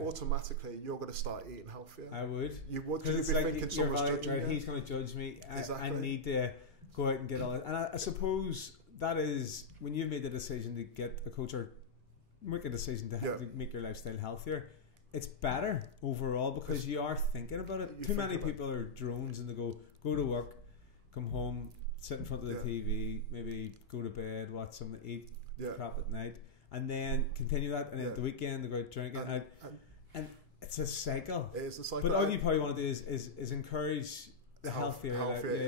Automatically you're going to start eating healthier. I would. You would, because you'd be thinking someone's judging you. He's going to judge me. Exactly. I need to go out and get all it. And I suppose that is when you've made the decision to get a coach or make a decision to make your lifestyle healthier, it's better overall because you are thinking about it. Too many people are drones and they go to work, come home, sit in front of the TV, maybe go to bed, watch something, eat crap at night, and then continue that, and then at the weekend they go out drinking, and it's a cycle. It is a cycle. But all you probably want to do is encourage the healthier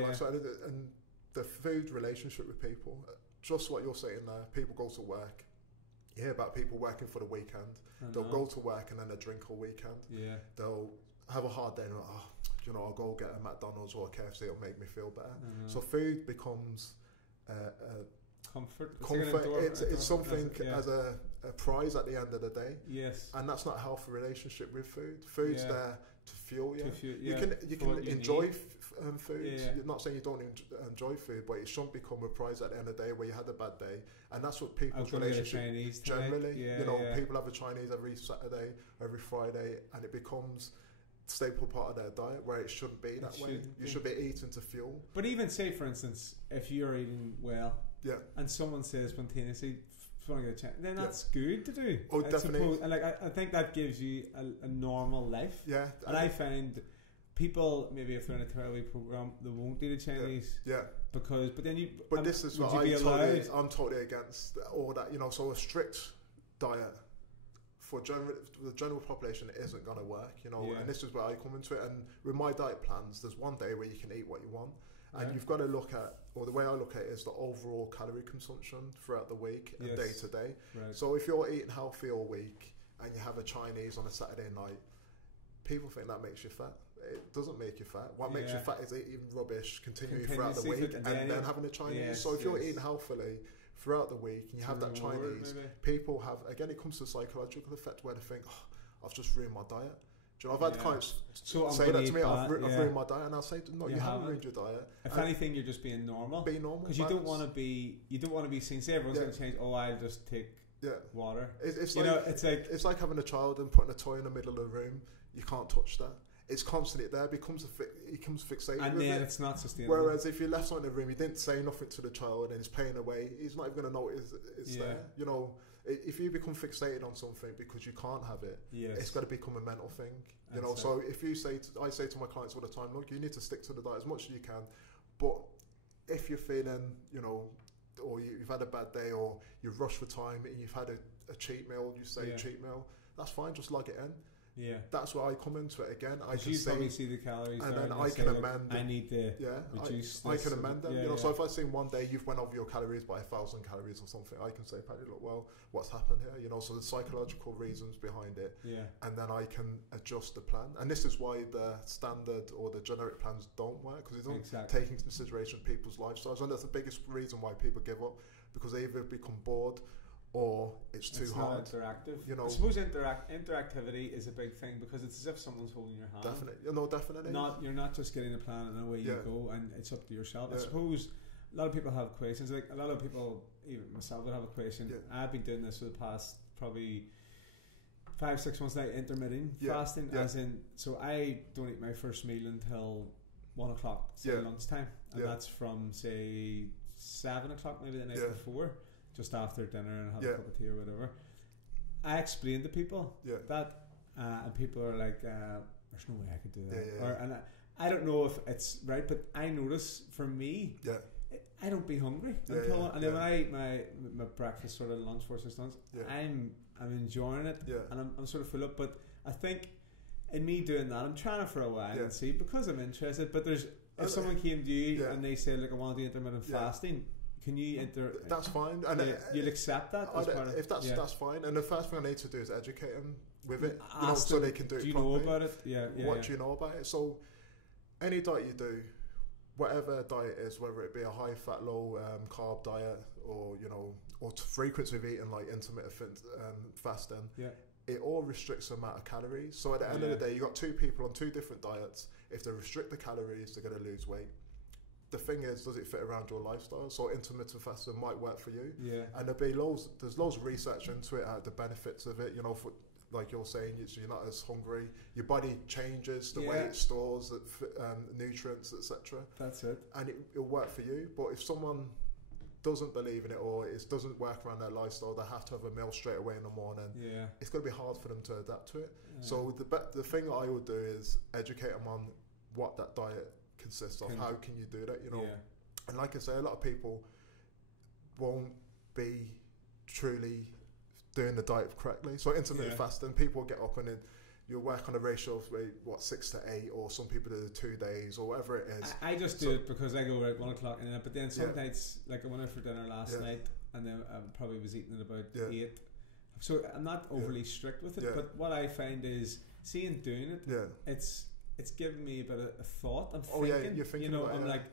lifestyle. And the food relationship with people, just what you're saying there. People go to work. You hear about people working for the weekend. They'll go to work and then they drink all weekend. They'll have a hard day and you know, I'll go get a McDonald's or a KFC, it'll make me feel better. So food becomes comfort. It's something as a a prize at the end of the day. Yes. And that's not a healthy relationship with food. Food's there to fuel you. You can enjoy food. Yeah. You're not saying you don't enjoy food, but it shouldn't become a prize at the end of the day where you had a bad day. And that's what people's relationship generally. People have a Chinese every Saturday, every Friday, and it becomes staple part of their diet where it shouldn't be that way. You should be eating to fuel. But even say, for instance, if you're eating well, and someone says spontaneously, then that's good to do. Oh, definitely. And I think that gives you a normal life. Yeah. And I find people, maybe if they're in a 12-week program, they won't do the Chinese. Yeah. But this is what I'm totally against all that. So a strict diet for the general population isn't going to work. And this is where I come into it. And with my diet plans, there's one day where you can eat what you want. And you've got to look at, or the way I look at it is the overall calorie consumption throughout the week and day to day. Right. So if you're eating healthy all week and you have a Chinese on a Saturday night, people think that makes you fat. It doesn't make you fat. What makes you fat is eating rubbish continually throughout the week and then having a Chinese. So if you're eating healthily throughout the week and you have that Chinese, people have, again, it comes to the psychological effect where they think, I've just ruined my diet. I've had clients say that to me, I've ruined my diet, and I'll say, no, you haven't ruined your diet. If anything, you're just being normal. Be normal. Because you don't want to be seen. Say everyone's going to change, I'll just take water. It's like having a child and putting a toy in the middle of the room. You can't touch that. It's constantly there. It becomes fixated and with then it. it's not sustainable. Whereas if you left something in the room, you didn't say nothing to the child and he's playing away, he's not even going to notice it's there. If you become fixated on something because you can't have it, it's got to become a mental thing. So if I say to my clients all the time, look, you need to stick to the diet as much as you can. But if you're feeling, or you've had a bad day, or you've rushed for time and you've had a cheat meal, cheat meal, that's fine. Just log it in. Yeah, that's where I come into it again. I can probably see the calories, and then I can amend. I need to reduce. I can amend them. So if I see one day you've went over your calories by 1,000 calories or something, I can say, Paddy, look, well, what's happened here? So the psychological reasons behind it. Yeah, and then I can adjust the plan. And this is why the standard or the generic plans don't work, because they don't take into consideration people's lifestyles, and that's the biggest reason why people give up, because they either become bored or it's too hard. Not interactive. I suppose interactivity is a big thing, because it's as if someone's holding your hand. Definitely. You're not just getting a plan and away you go, and it's up to yourself. I suppose a lot of people have questions. Like a lot of people, even myself, would have a question. I've been doing this for the past probably 5-6 months now, intermittent fasting, as in, so I don't eat my first meal until 1 o'clock, lunchtime, and that's from say 7 o'clock maybe the night before, just after dinner, and have a cup of tea or whatever. I explain to people that, and people are like, "There's no way I could do that." And I don't know if it's right, but I notice for me, I don't be hungry until, and then when I eat my breakfast, sort of lunch, 4-6 lunch, I'm enjoying it, and I'm sort of full up. But I think in me doing that, I'm trying it for a while and see, because I'm interested. But if someone came to you and they say, like, I want to do intermittent fasting, can you that's fine, and you'll accept that as part of, if that's fine. And the first thing I need to do is educate them with it, so they can do it properly. Do you know about it? What do you know about it? So any diet you do, whatever diet is, whether it be a high fat, low carb diet, or or frequency of eating, like intermittent fasting, it all restricts the amount of calories. So at the end of the day, you got two people on two different diets. If they restrict the calories, they're going to lose weight. The thing is, does it fit around your lifestyle? So intermittent fasting might work for you, and there's loads of research into it, the benefits of it. For, like you're saying, you're not as hungry. Your body changes the way it stores nutrients, etc. That's it, and it'll work for you. But if someone doesn't believe in it, or it doesn't work around their lifestyle, they have to have a meal straight away in the morning. It's going to be hard for them to adapt to it. So the thing I would do is educate them on what that diet consists of. How can you do that? And like I say, a lot of people won't be truly doing the diet correctly. So intermittent fasting, people get up and then you'll work on a ratio of 6 to 8, or some people do 2 days, or whatever it is. I just do it because I go at 1 o'clock, and but then some nights, like I went out for dinner last night, and then I probably was eating at about 8. So I'm not overly strict with it, but what I find is, seeing doing it, it's giving me a bit of a thought. I'm thinking, you're thinking about I'm like,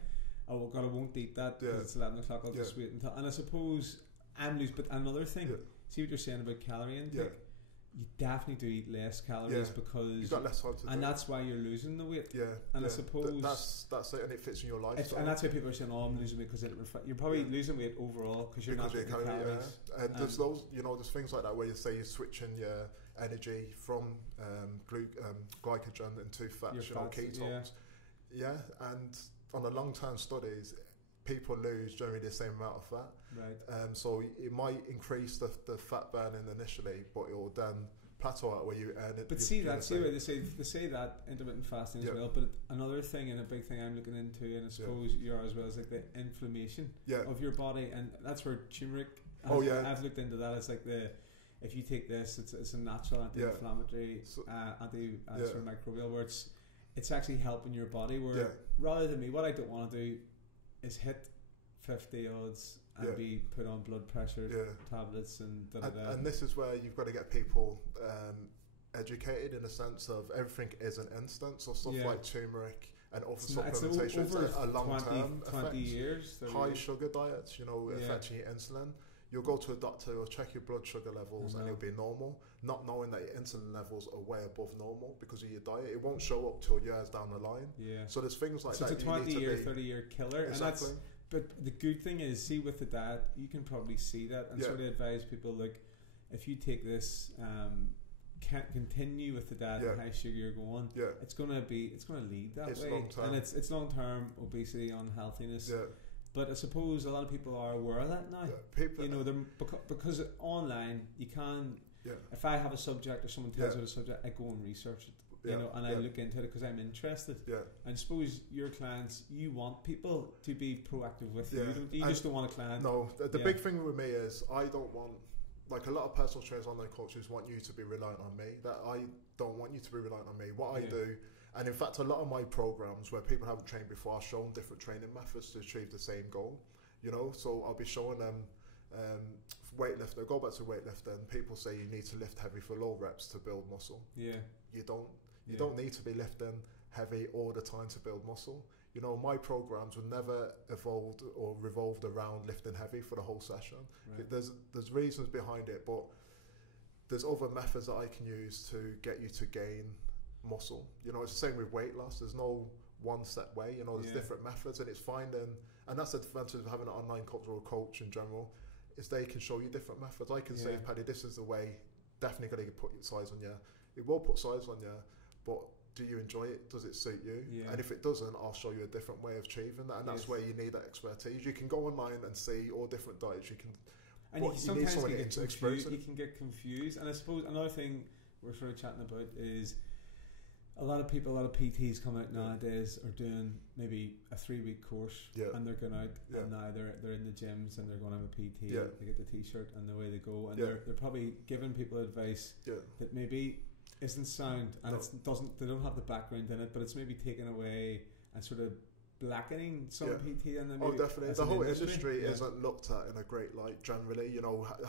oh God, I won't eat that because it's 11 o'clock. I'll just wait until. And I suppose I'm loose. But another thing, see what you're saying about calorie intake. You definitely do eat less calories because you've got less time to and that's why you're losing the weight. I suppose that's it, and it fits in your lifestyle. And that's why people are saying, "Oh, I'm losing weight because you're probably losing weight overall because you're not getting calories." And there's those, there's things like that where you say you're switching your energy from glycogen into fats, ketones. And on the long-term studies, people lose generally the same amount of fat. Right. So it might increase the fat burning initially, but it will then plateau out where you earn it. But see why they say that intermittent fasting as well. But another thing and a big thing I'm looking into, and I suppose you are as well, is like the inflammation of your body, and that's where turmeric. I've looked into that. It's like if you take this, it's a natural anti-inflammatory, antimicrobial, where it's actually helping your body. Where rather than me, what I don't want to do is hit 50 odds and be put on blood pressure tablets and And this is where you've got to get people educated in the sense of everything isn't instant. So stuff like turmeric and other supplementation, it's a long-term 20 years. High sugar diets, affecting your insulin. You'll go to a doctor, who'll check your blood sugar levels, and it'll be normal, not knowing that your insulin levels are way above normal because of your diet. It won't show up till years down the line. So there's things like that. It's a 20-year, 30-year killer. Exactly. But the good thing is, see with the diet, you can probably see that and sort of advise people, like, if you take this, can't continue with the diet and high sugar you're going, it's going to lead that way. Long-term. And it's long-term obesity, unhealthiness. But I suppose a lot of people are aware of that now. Because online you can. If I have a subject or someone tells me a subject, I go and research it. And I look into it because I'm interested. And I suppose your clients, you want people to be proactive with you. You just don't want a client. No, the big thing with me is I don't want, like a lot of personal trainers, online coaches want you to be reliant on me. That I don't want you to be reliant on me. What I do. And in fact, a lot of my programs where people haven't trained before, I've shown different training methods to achieve the same goal. So I'll be showing them weightlifting. Go back to weightlifting. People say you need to lift heavy for low reps to build muscle. You don't. You don't need to be lifting heavy all the time to build muscle. My programs were never evolved or revolved around lifting heavy for the whole session. There's reasons behind it, but there's other methods that I can use to get you to gain muscle. It's the same with weight loss. There's no one set way. There's different methods, and it's finding, and that's the advantage of having an online coach or a coach in general, is they can show you different methods. I can say, Paddy, this is the way. Definitely got to put size on you. It will put size on you, but do you enjoy it? Does it suit you? And if it doesn't, I'll show you a different way of achieving that, and that's where you need that expertise. You can go online and see all different diets. You can, and you sometimes you can get confused. And I suppose another thing we're sort of chatting about is a lot of PTs come out nowadays are doing maybe a 3-week course, and they're going out and now they're in the gyms and they're going to have a PT. They get the t-shirt and away they go, and they're probably giving people advice that maybe isn't sound, and they don't have the background in it, but it's maybe taken away and sort of blackening some PT. And then definitely the whole industry isn't looked at in a great light generally.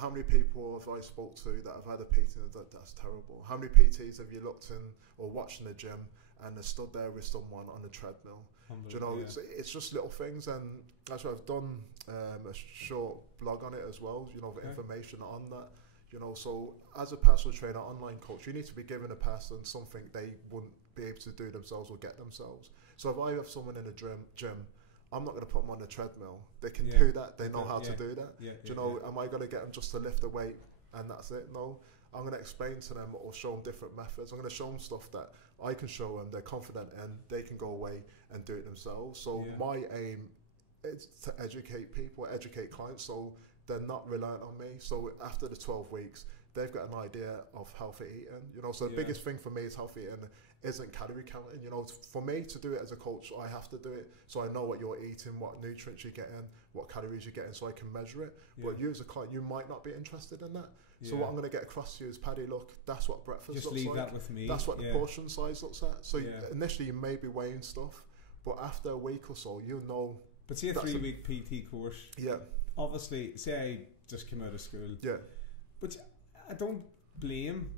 How many people have I spoke to that have had a PT and that's terrible? How many PTs have you looked in or watched in the gym and have stood there with someone on a treadmill? It's just little things, and that's why I've done a short blog on it as well, the information on that. So as a personal trainer, online coach, you need to be giving a person something they wouldn't be able to do themselves or get themselves. So if I have someone in a gym, I'm not going to put them on a treadmill. They can do that. They know how to do that. Am I going to get them just to lift a weight and that's it? No. I'm going to explain to them or show them different methods. I'm going to show them stuff that I can show them, they're confident in, they can go away and do it themselves. So my aim is to educate people, educate clients, so they're not reliant on me. So after the 12 weeks, they've got an idea of healthy eating. So the biggest thing for me is healthy eating isn't calorie counting. For me to do it as a coach, I have to do it so I know what you're eating, what nutrients you're getting, what calories you're getting, so I can measure it. But you as a client, you might not be interested in that. So what I'm going to get across to you is, Paddy, look, that's what breakfast just looks leave like. That with me. That's what the portion size looks at. So initially you may be weighing stuff, but after a week or so, you'll know. But see a 3-week PT course. Obviously, say I just came out of school. But I don't blame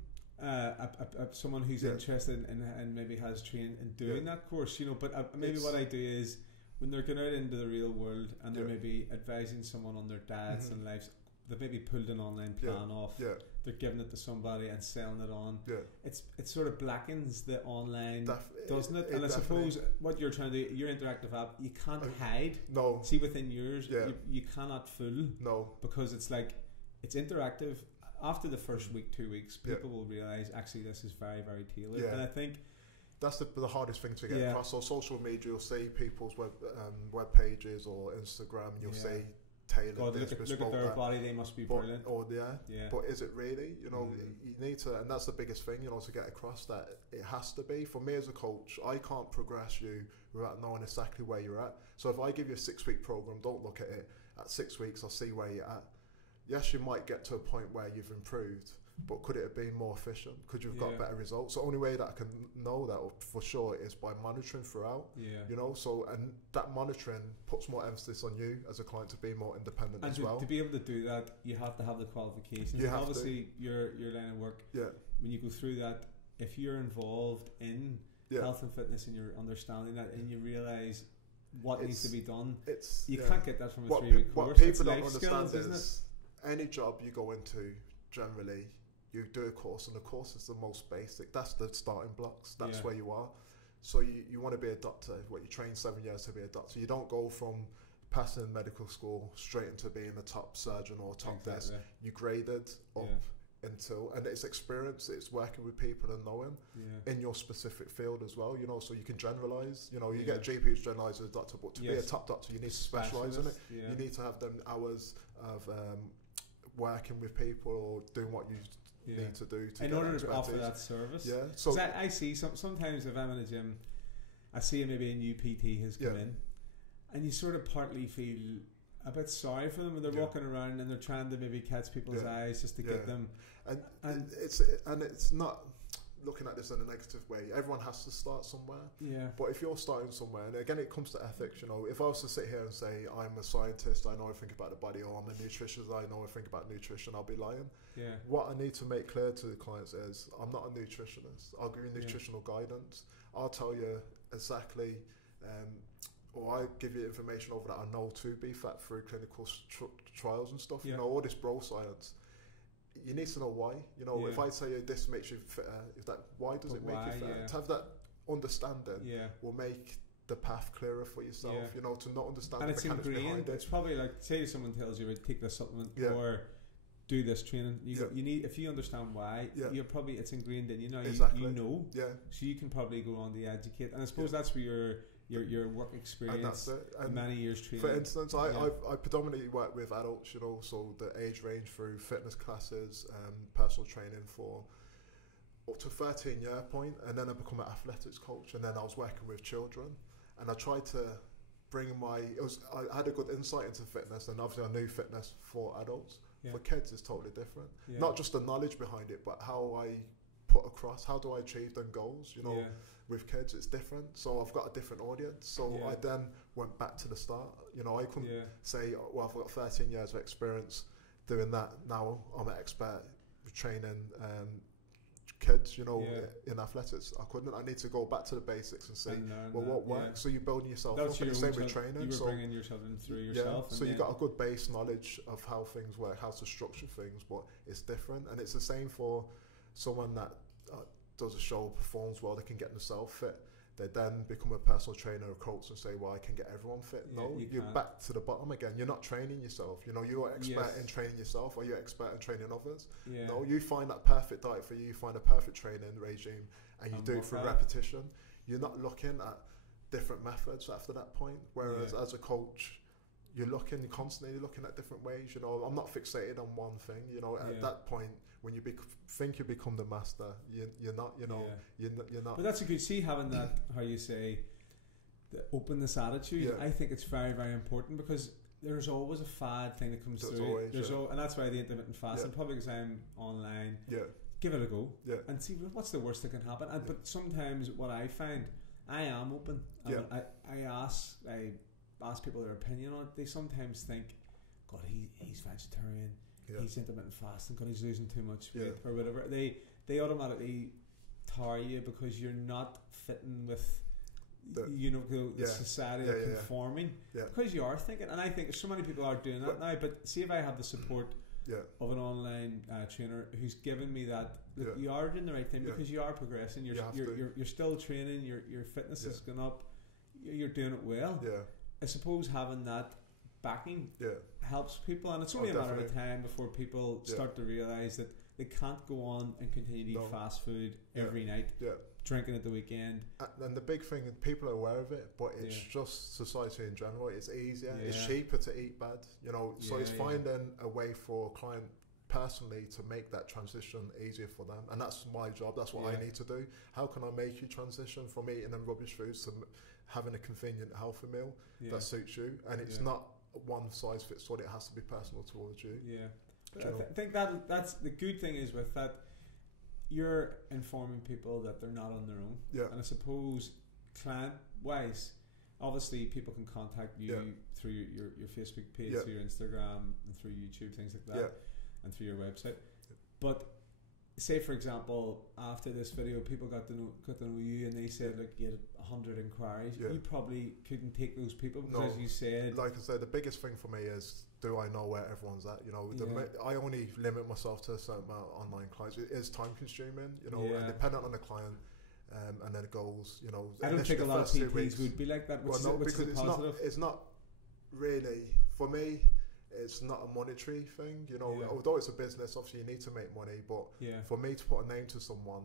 someone who's interested and maybe has trained in doing that course, but maybe what I do is when they're going out into the real world and they're maybe advising someone on their diets and lives, they've maybe pulled an online plan off. Yeah. They're giving it to somebody and selling it on. Yeah. It sort of blackens the online, doesn't it? And I definitely. suppose what you're trying to do, your interactive app, you can't hide. No. See, within yours, Yeah. you cannot fool. No. Because it's like, it's interactive. After the first week, 2 weeks, people will realise actually this is very, very tailored. Yeah. And I think that's the hardest thing to get Yeah. across. So social media, you'll see people's web pages or Instagram, you'll see tailored this, look at their body, they must be brilliant. Yeah. But is it really? You know, you need to, and that's the biggest thing, you know, to get across that it has to be. For me as a coach, I can't progress you without knowing exactly where you're at. So if I give you a 6-week program, don't look at it. At 6 weeks, I'll see where you're at. Yes, you might get to a point where you've improved, but could it have been more efficient? Could you have got better results? The only way that I can know that for sure is by monitoring throughout. Yeah. You know, so, and that monitoring puts more emphasis on you as a client to be more independent as well. And to be able to do that, you have to have the qualifications. You have obviously, your line of work, when you go through that, if you're involved in health and fitness and you're understanding that and you realise what needs to be done, you can't get that from a 3-week course. What people don't understand is any job you go into, generally, you do a course, and the course is the most basic. That's the starting blocks. That's where you are. So you want to be a doctor. You train 7 years to be a doctor. You don't go from passing medical school straight into being a top surgeon or top desk. You graded up until, and it's experience. It's working with people and knowing in your specific field as well. You know, so you can generalize. You know, you get GPs generalize as a doctor, but to be a top doctor, you need to specialize in it. You need to have them hours of working with people or doing what you need to do to in order to offer that service. Yeah. So I see sometimes if I'm in a gym, I see maybe a new PT has come in, and you sort of partly feel a bit sorry for them when they're walking around and they're trying to maybe catch people's eyes just to get them. And it's not looking at this in a negative way. Everyone has to start somewhere. Yeah. But if you're starting somewhere, and again it comes to ethics, you know, if I was to sit here and say I'm a scientist, I know everything about the body, or I'm a nutritionist, I know everything about nutrition, I'll be lying. Yeah. What I need to make clear to the clients is I'm not a nutritionist. I'll give you nutritional guidance. I'll tell you exactly, or I give you information over that I know to be fat through clinical trials and stuff. You know, all this bro science. You need to know why. You know, if I say this makes you fitter, why does it make you fitter? To have that understanding will make the path clearer for yourself. You know, to not understand the mechanics behind it. It's probably like, say someone tells you, take this supplement or do this training. You need, if you understand why, you're probably, it's ingrained in you now. You know. Yeah. So you can probably go on to educate, and I suppose that's where your work experience, and that's it. And many years training. For instance, I predominantly work with adults, you know, so the age range through fitness classes, personal training for up to 13-year point, and then I become an athletics coach, and then I was working with children, and I tried to bring I had a good insight into fitness, and obviously I knew fitness for adults. For kids, it's totally different. Not just the knowledge behind it, but how I put across, how do I achieve them goals, you know. With kids it's different, so I've got a different audience, so I then went back to the start. You know, I couldn't say, well, I've got 13 years of experience doing that, now I'm an expert with training kids, you know, in athletics. I couldn't. I need to go back to the basics and see what works. So you're building yourself up, and the same with training. You were bringing your children through yourself. So you've got a good base knowledge of how things work, how to structure things, but it's different, and it's the same for someone that does a show, performs well, they can get themselves fit. They then become a personal trainer or coach and say, well, I can get everyone fit. No, you're back to the bottom again. You're not training yourself. You know, you're expert in training yourself, or you're expert in training others. No, you find that perfect diet for you, find a perfect training regime, and you do it through repetition. You're not looking at different methods after that point. Whereas as a coach, you're constantly looking at different ways. You know, I'm not fixated on one thing. You know, at that point, when you think you become the master, you're not. You know, you're not. But that's a good. See, having that, how you say, the openness attitude. I think it's very, very important, because there's always a fad thing that comes through. And that's why the intermittent fasting. Probably because I'm online. Give it a go. And see what's the worst that can happen. And but sometimes what I find, I am open. I ask people their opinion on it. They sometimes think, God, he's vegetarian. He's intermittent fasting. God, he's losing too much weight or whatever. They automatically tar you because you're not fitting with the society of conforming. Because you are thinking, and I think so many people are doing that now. But see, if I have the support of an online trainer who's given me that. Look, you are doing the right thing because you are progressing. You're still training. Your fitness has gone up. You're doing it well. I suppose having that backing helps people, and it's only a matter of time before people start to realise that they can't go on and continue to eat fast food every night, drinking at the weekend. And the big thing, people are aware of it, but it's just society in general. It's easier, it's cheaper to eat bad, you know. So it's finding a way for a client personally to make that transition easier for them, and that's my job. That's what I need to do. How can I make you transition from eating them rubbish foods to having a convenient, healthy meal that suits you? And it's not one size fits all. It has to be personal towards you. I think that's the good thing is with that, you're informing people that they're not on their own. And I suppose client wise, obviously people can contact you through your Facebook page, through your Instagram, and through YouTube, things like that, and through your website. But say for example, after this video, people got to know you, and they said like you had 100 inquiries. You probably couldn't take those people because, as you said, like I said, the biggest thing for me is, do I know where everyone's at? You know, I only limit myself to a certain amount of online clients. It is time consuming, you know, and dependent on the client and their goals. You know, I don't think a lot of PTs would be like that. Which because it's not really for me. It's not a monetary thing, you know. Although it's a business, obviously you need to make money. But for me to put a name to someone,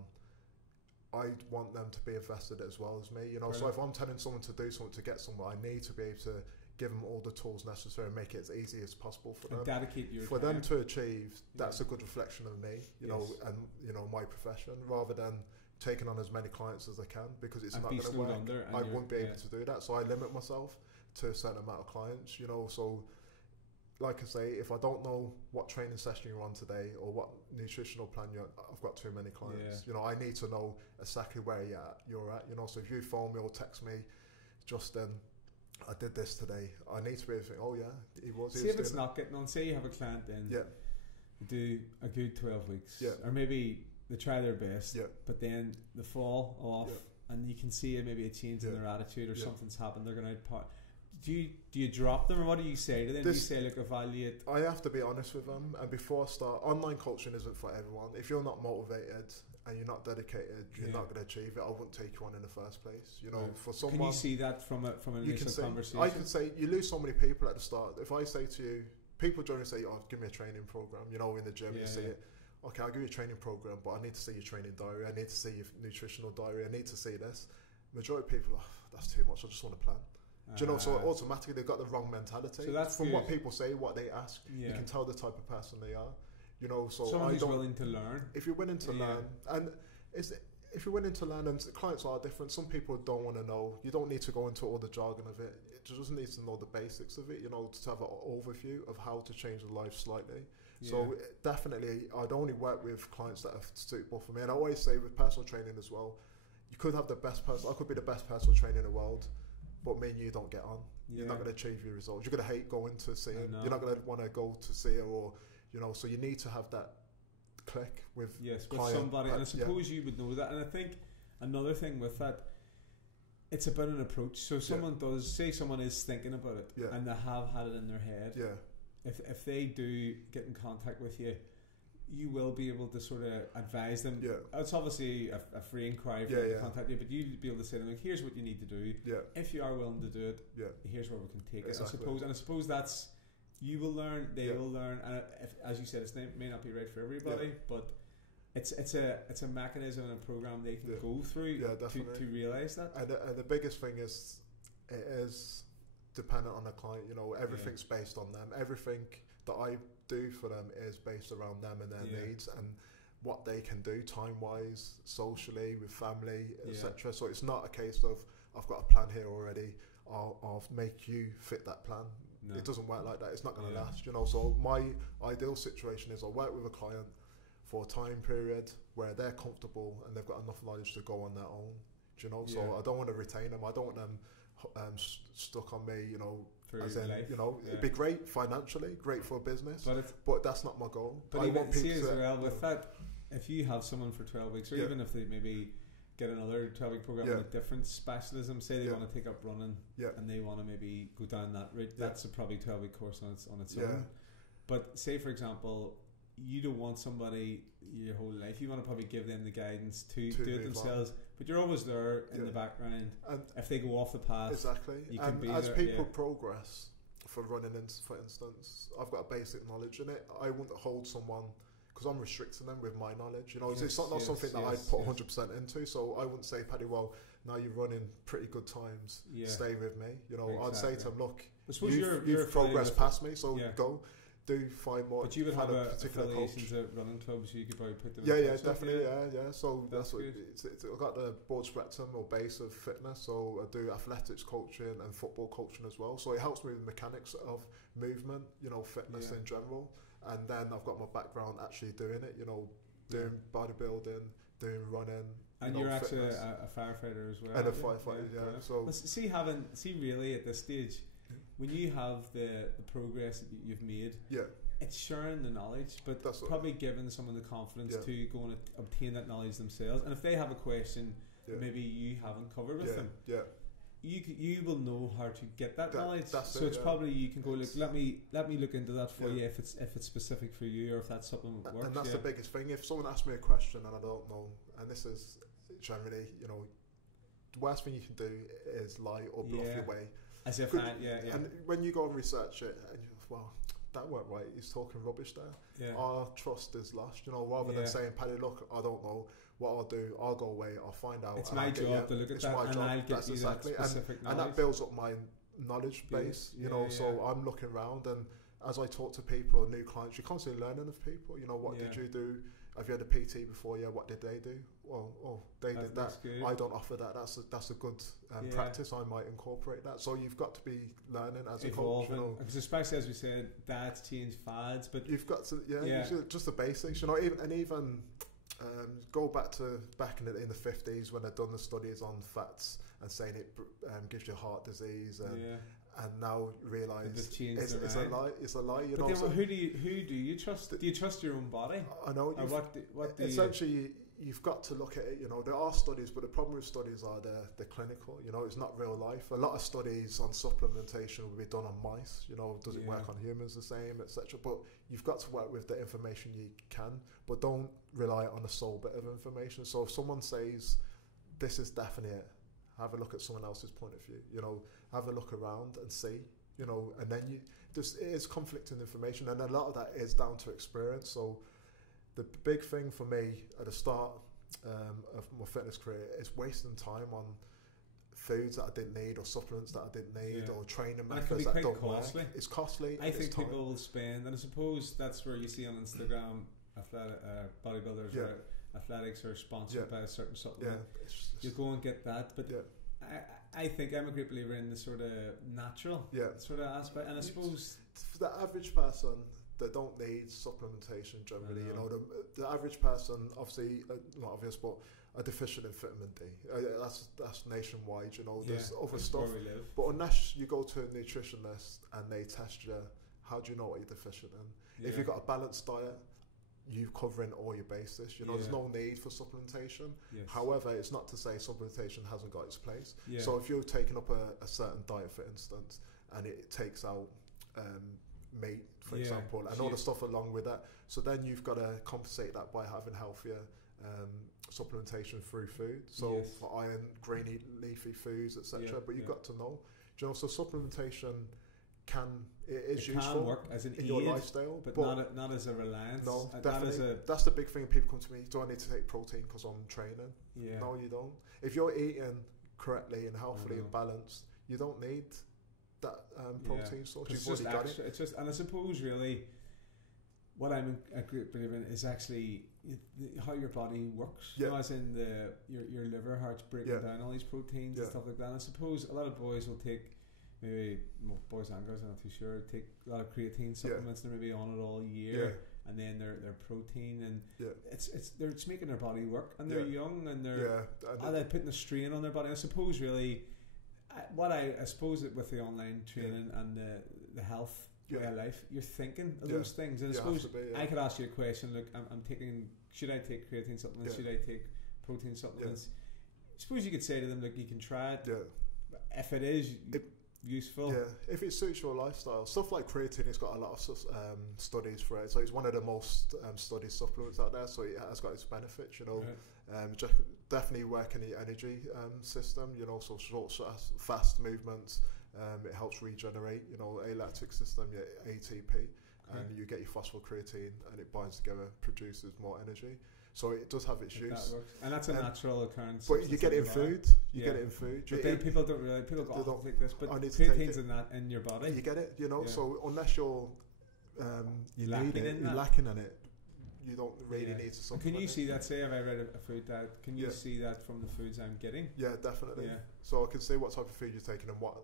I want them to be invested as well as me, you know. So if I'm telling someone to do something to get somewhere, I need to be able to give them all the tools necessary and make it as easy as possible for them. Dedicate your for them to achieve. That's a good reflection of me, you know, and you know my profession, rather than taking on as many clients as I can, because it's not going to work. I won't be able to do that, so I limit myself to a certain amount of clients, you know. So like I say, if I don't know what training session you're on today or what nutritional plan I've got too many clients. You know, I need to know exactly where you're at. You know, so if you phone me or text me, Justin, I did this today, I need to be able to think, oh yeah, he was. See if it's not getting on. Say you have a client in, do a good 12 weeks, or maybe they try their best, but then they fall off, and you can see maybe a change in their attitude or something's happened. They're going to do you drop them, or what do you say to them? Do you say, look, evaluate? I have to be honest with them, and before I start, online coaching isn't for everyone. If you're not motivated and you're not dedicated, you're not going to achieve it. I wouldn't take you on in the first place. You know, for someone. Can you see that from an initial conversation? I can say you lose so many people at the start. If I say to you, people generally say, "Oh, give me a training program." You know, in the gym, you see it. Okay, I'll give you a training program, but I need to see your training diary. I need to see your nutritional diary. I need to see this. Majority of people, that's too much. I just want a plan. Do you know? So automatically they've got the wrong mentality. So that's from what people say, what they ask. You can tell the type of person they are. You know, so someone who's willing to learn. If you're willing to learn, and if you're willing to learn, and clients are different. Some people don't want to know. You don't need to go into all the jargon of it. It just needs to know the basics of it. You know, to have an overview of how to change the life slightly. So definitely, I'd only work with clients that are suitable for me. And I always say with personal training as well, you could have the best person. I could be the best personal trainer in the world, but me and you don't get on. You're not going to achieve your results. You're going to hate going to see it. You're not going to want to go to see it, or you know. So you need to have that click with somebody. And I suppose you would know that. And I think another thing with that, it's about an approach. So someone does say someone is thinking about it, and they have had it in their head. If they do get in contact with you, you will be able to sort of advise them. It's obviously a free inquiry for them to contact you, but you'll be able to say to them, like, here's what you need to do. If you are willing to do it, here's where we can take it. I suppose that's, you will learn, they will learn, and as you said, it may not be right for everybody, but it's a mechanism and a program they can go through to realise that. And the biggest thing is, it is dependent on the client. You know, everything's based on them. Everything that I do for them is based around them and their needs and what they can do time-wise, socially, with family, etc. So it's not a case of, I've got a plan here already, I'll make you fit that plan. It doesn't work like that. It's not going to last, you know. So my ideal situation is I work with a client for a time period where they're comfortable and they've got enough knowledge to go on their own, do you know. So I don't want to retain them. I don't want them stuck on me, you know. As in, you know, it'd be great financially, great for a business, but that's not my goal. But I want people to, as well, with that, if you have someone for 12 weeks, or even if they maybe get another 12-week program with different specialisms, say they want to take up running and they want to maybe go down that route, that's a probably 12-week course on its own. But say, for example, you don't want somebody your whole life. You want to probably give them the guidance to do it themselves. But you're always there in the background. And if they go off the path, exactly. You can be as there, people progress, for running, for instance, I've got a basic knowledge in it. I wouldn't hold someone, because I'm restricting them with my knowledge. You know, it's not something that I put 100% into. So I wouldn't say, Paddy, well, now you're running pretty good times. Stay with me. You know, I'd say to them, look, you've progressed past me, so go. Do find more. But you would have affiliations at running clubs, so you could probably put them. Definitely. So that's what I've got the broad spectrum or base of fitness. So I do athletics coaching and football coaching as well. So it helps me with the mechanics of movement, you know, fitness in general. And then I've got my background actually doing it, you know, doing bodybuilding, doing running. And you're actually a firefighter as well. And a firefighter, So see, really at this stage, when you have the progress that you've made, it's sharing the knowledge, but probably giving someone the confidence to go and obtain that knowledge themselves. And if they have a question maybe you haven't covered with them, you will know how to get that knowledge. So it's probably you can go, look, let me look into that for you if it's specific for you, or if that supplement works. And that's the biggest thing. If someone asks me a question and I don't know, and this is generally, you know, the worst thing you can do is lie or bluff your way. As if And when you go and research it, and well, that weren't right. He's talking rubbish there. Yeah. Our trust is lost, you know. Rather than saying, "Paddy, look, I don't know what I'll do. I'll go away. I'll find out." It's my job to look at that, and I'll get you that specific knowledge. And that builds up my knowledge base, you know. So I'm looking around, and as I talk to people or new clients, you're constantly learning of people. You know, what did you do? Have you had a PT before? Yeah, what did they do? Well, they did that. I don't offer that. That's a good practice. I might incorporate that. So you've got to be learning as a coach. You know, because especially as we said, dads change fads, but you've got to just the basics. You know, even go back in the 50s when they'd done the studies on fats and saying it gives you heart disease and now realise it's a lie. It's a lie. You know. Then, who do you trust? Do you trust your own body? I know. Essentially, you've got to look at it. You know, there are studies, but the problem with studies are they're clinical. You know, it's not real life. A lot of studies on supplementation will be done on mice. You know, does it work on humans the same, etc. But you've got to work with the information you can, but don't rely on a sole bit of information. So if someone says this is definite, have a look at someone else's point of view. You know, have a look around and see. You know, and then it is conflicting information, and a lot of that is down to experience. So the big thing for me at the start of my fitness career is wasting time on foods that I didn't need, or supplements that I didn't need, or training methods that don't work. It's costly. I think people will spend, and I suppose that's where you see on Instagram bodybuilders where athletics are sponsored by a certain supplement. You go and get that, but I think I'm a great believer in the sort of natural sort of aspect, and I suppose for the average person, they don't need supplementation generally. You know, the average person, obviously, not obvious, but are deficient in vitamin D. That's nationwide. You know, there's other stuff. But unless you go to a nutritionist and they test you, how do you know what you're deficient in? If you've got a balanced diet, you're covering all your bases. You know, there's no need for supplementation. However, it's not to say supplementation hasn't got its place. So if you're taking up a certain diet, for instance, and it takes out meat, for example, and all the stuff along with that, so then you've got to compensate that by having healthier supplementation through food. So for iron, grainy, leafy foods, etc. But you've got to know, you know, so supplementation is useful can work as an in aid, your lifestyle, but not as a reliance. No, definitely. That's the big thing. People come to me, do I need to take protein because I'm training? No, you don't. If you're eating correctly and healthily and balanced, you don't need that protein source. You've already got it. It's just, and I suppose really what I'm a great believer in is actually how your body works. You know, as in your liver, how it's breaking down all these proteins and stuff like that. And I suppose a lot of boys will take, maybe boys and girls, I'm not too sure, take a lot of creatine supplements and they're maybe on it all year, and then their protein, and it's making their body work, and they're young, and they're putting a strain on their body. I suppose really I suppose that with the online training and the health way of life, you're thinking of those things, and I suppose I could ask you a question. Look, I'm taking, should I take creatine supplements? Should I take protein supplements? I suppose you could say to them, look, you can try it. If it is, useful. Yeah, if it suits your lifestyle. Stuff like creatine, it's got a lot of studies for it. So it's one of the most studied supplements out there. So it has got its benefits, you know. Right. Definitely work in the energy system, you know, so short, fast movements. It helps regenerate, you know, lactic system, your ATP, and you get your phosphocreatine, and it binds together, produces more energy. So it does have its use. That works. And that's a natural occurrence. But you get it in food. You get it in food. But then people don't realize, people go, don't take this, but protein's in your body. You get it, you know, so unless you're lacking in it, you don't really need to supplement. Can you see that, say if I read a food diet, can you see that from the foods I'm getting? Yeah, definitely. Yeah. So I can see what type of food you're taking and what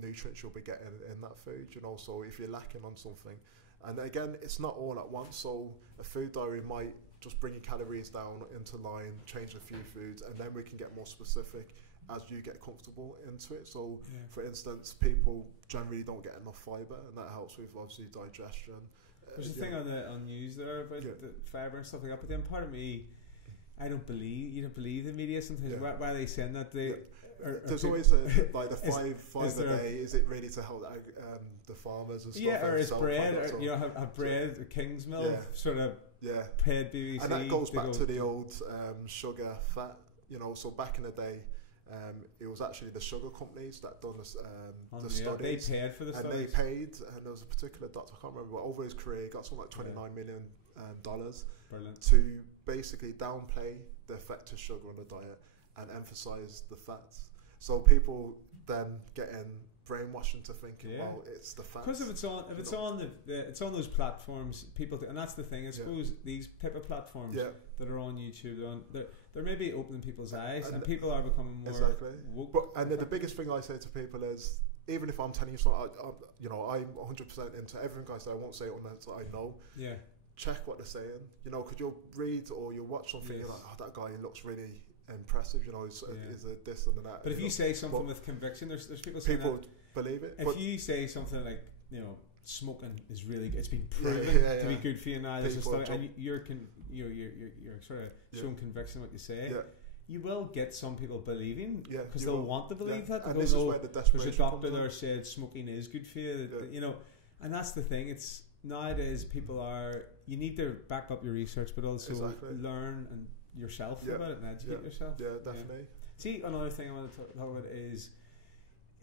nutrients you'll be getting in that food, you know, so if you're lacking on something. And again, it's not all at once, so a food diary might just bring your calories down into line, change a few foods, and then we can get more specific as you get comfortable into it. So, for instance, people generally don't get enough fibre, and that helps with obviously digestion. There's a thing on news there about the fibre and stuff like that, but then part of me, you don't believe the media sometimes. Why are they saying that? There's always like the five a day. Is it really to help the farmers and stuff? Yeah, or is bread, or you know, have bread, King's Milk, sort of paid BBC. And that goes back to the old sugar, fat. You know, so back in the day, it was actually the sugar companies that done the studies. They paid for the studies. And they paid, and there was a particular doctor, I can't remember, but over his career, he got something like $29 million to basically downplay the effect of sugar on the diet and emphasize the fats. So people then getting brainwashed into thinking, well, it's the fats. Because if it's on those platforms, people, and that's the thing. I suppose these type of platforms that are on YouTube, they're maybe opening people's eyes, and people are becoming more woke. But the biggest thing I say to people is, even if I'm telling you something, I'm 100% into everything I say. I won't say it unless I know. Yeah. Check what they're saying. You know, because you'll read or you'll watch something, you're like, that guy looks really impressive, you know, is a this and that. But if you say something with conviction, there's people saying people believe it. If you say something like, you know, smoking is really good, it's been proven to be good for you now, and you're sort of showing conviction in what you say. You will get some people believing because they'll want to believe that. And this is where the desperation there's a doctor there said smoking is good for you, you know, and that's the thing. It's nowadays you need to back up your research, but also learn and yourself about it and educate yourself. Yeah, definitely. See, another thing I want to talk about is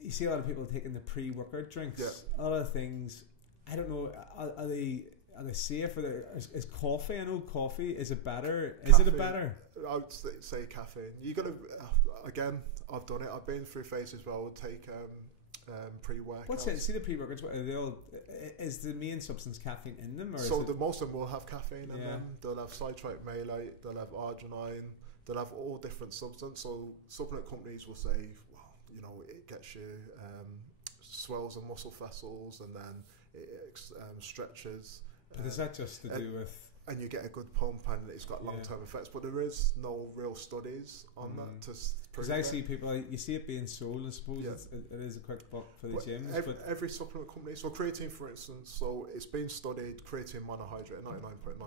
you see a lot of people taking the pre-workout drinks. A lot of things, I don't know, are they safe? Is coffee? I know coffee. Is it better? Caffeine, is it a better? I would say caffeine. You got to again. I've done it. I've been through phases where I would take pre-workouts. What's it? See the pre-workouts. What, are they all? Is the main substance caffeine in them? Or so most of them will have caffeine in them. They'll have citrate malate. They'll have arginine. They'll have all different substances. So supplement companies will say, well, you know, it gets you swells the muscle vessels, and then it stretches. But is that just to do with? And you get a good pump, and it's got long-term effects. But there is no real studies on that to prove. Because I see people, you see it being sold. I suppose it is a quick buck for the gyms. Every supplement company, so creatine, for instance, so it's been studied. Creatine monohydrate, 99.9%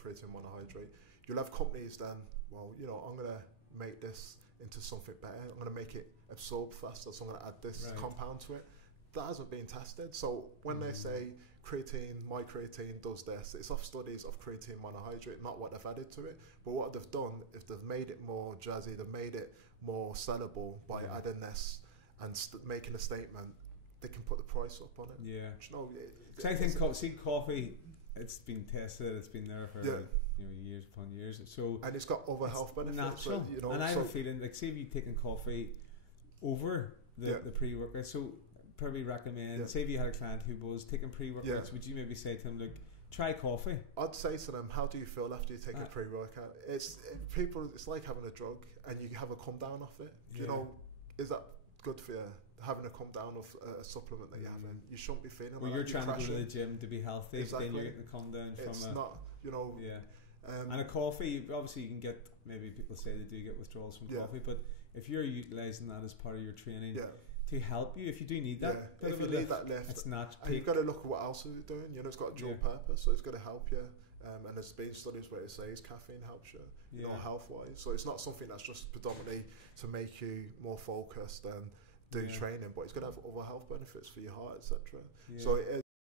creatine monohydrate. You'll have companies then. Well, you know, I'm going to make this into something better. I'm going to make it absorb faster. So I'm going to add this compound to it. That hasn't been tested. So when they say creatine, my creatine does this, it's off studies of creatine monohydrate, not what they've added to it. But what they've done, if they've made it more jazzy, they've made it more sellable by adding this and making a statement, they can put the price up on it. Yeah. You know, I think coffee, it's been tested, it's been there for years upon years. So and it's got other health benefits. Natural. You know, and I have a feeling, like, say if you've taken coffee over the pre-workout, so probably recommend, say if you had a client who was taking pre-workouts, would you maybe say to them, look, try coffee? I'd say to them, how do you feel after you take a pre-workout? It's like having a drug, and you have a come down off it. You know, is that good for you? Having a come down of a supplement that you're having, you shouldn't be feeling. Well, you're trying to go to the gym to be healthy, then you're getting a come down from. It's not, you know. And a coffee, obviously, you can get. Maybe people say they do get withdrawals from coffee, but if you're utilising that as part of your training. To help you, if you do need that, if you need that lift, it's not. And you've got to look at what else is it doing. You know, it's got a dual purpose, so it's got to help you. And there's been studies where it says caffeine helps you, you know, health-wise. So it's not something that's just predominantly to make you more focused and do training, but it's going to have other health benefits for your heart, etc. Yeah. So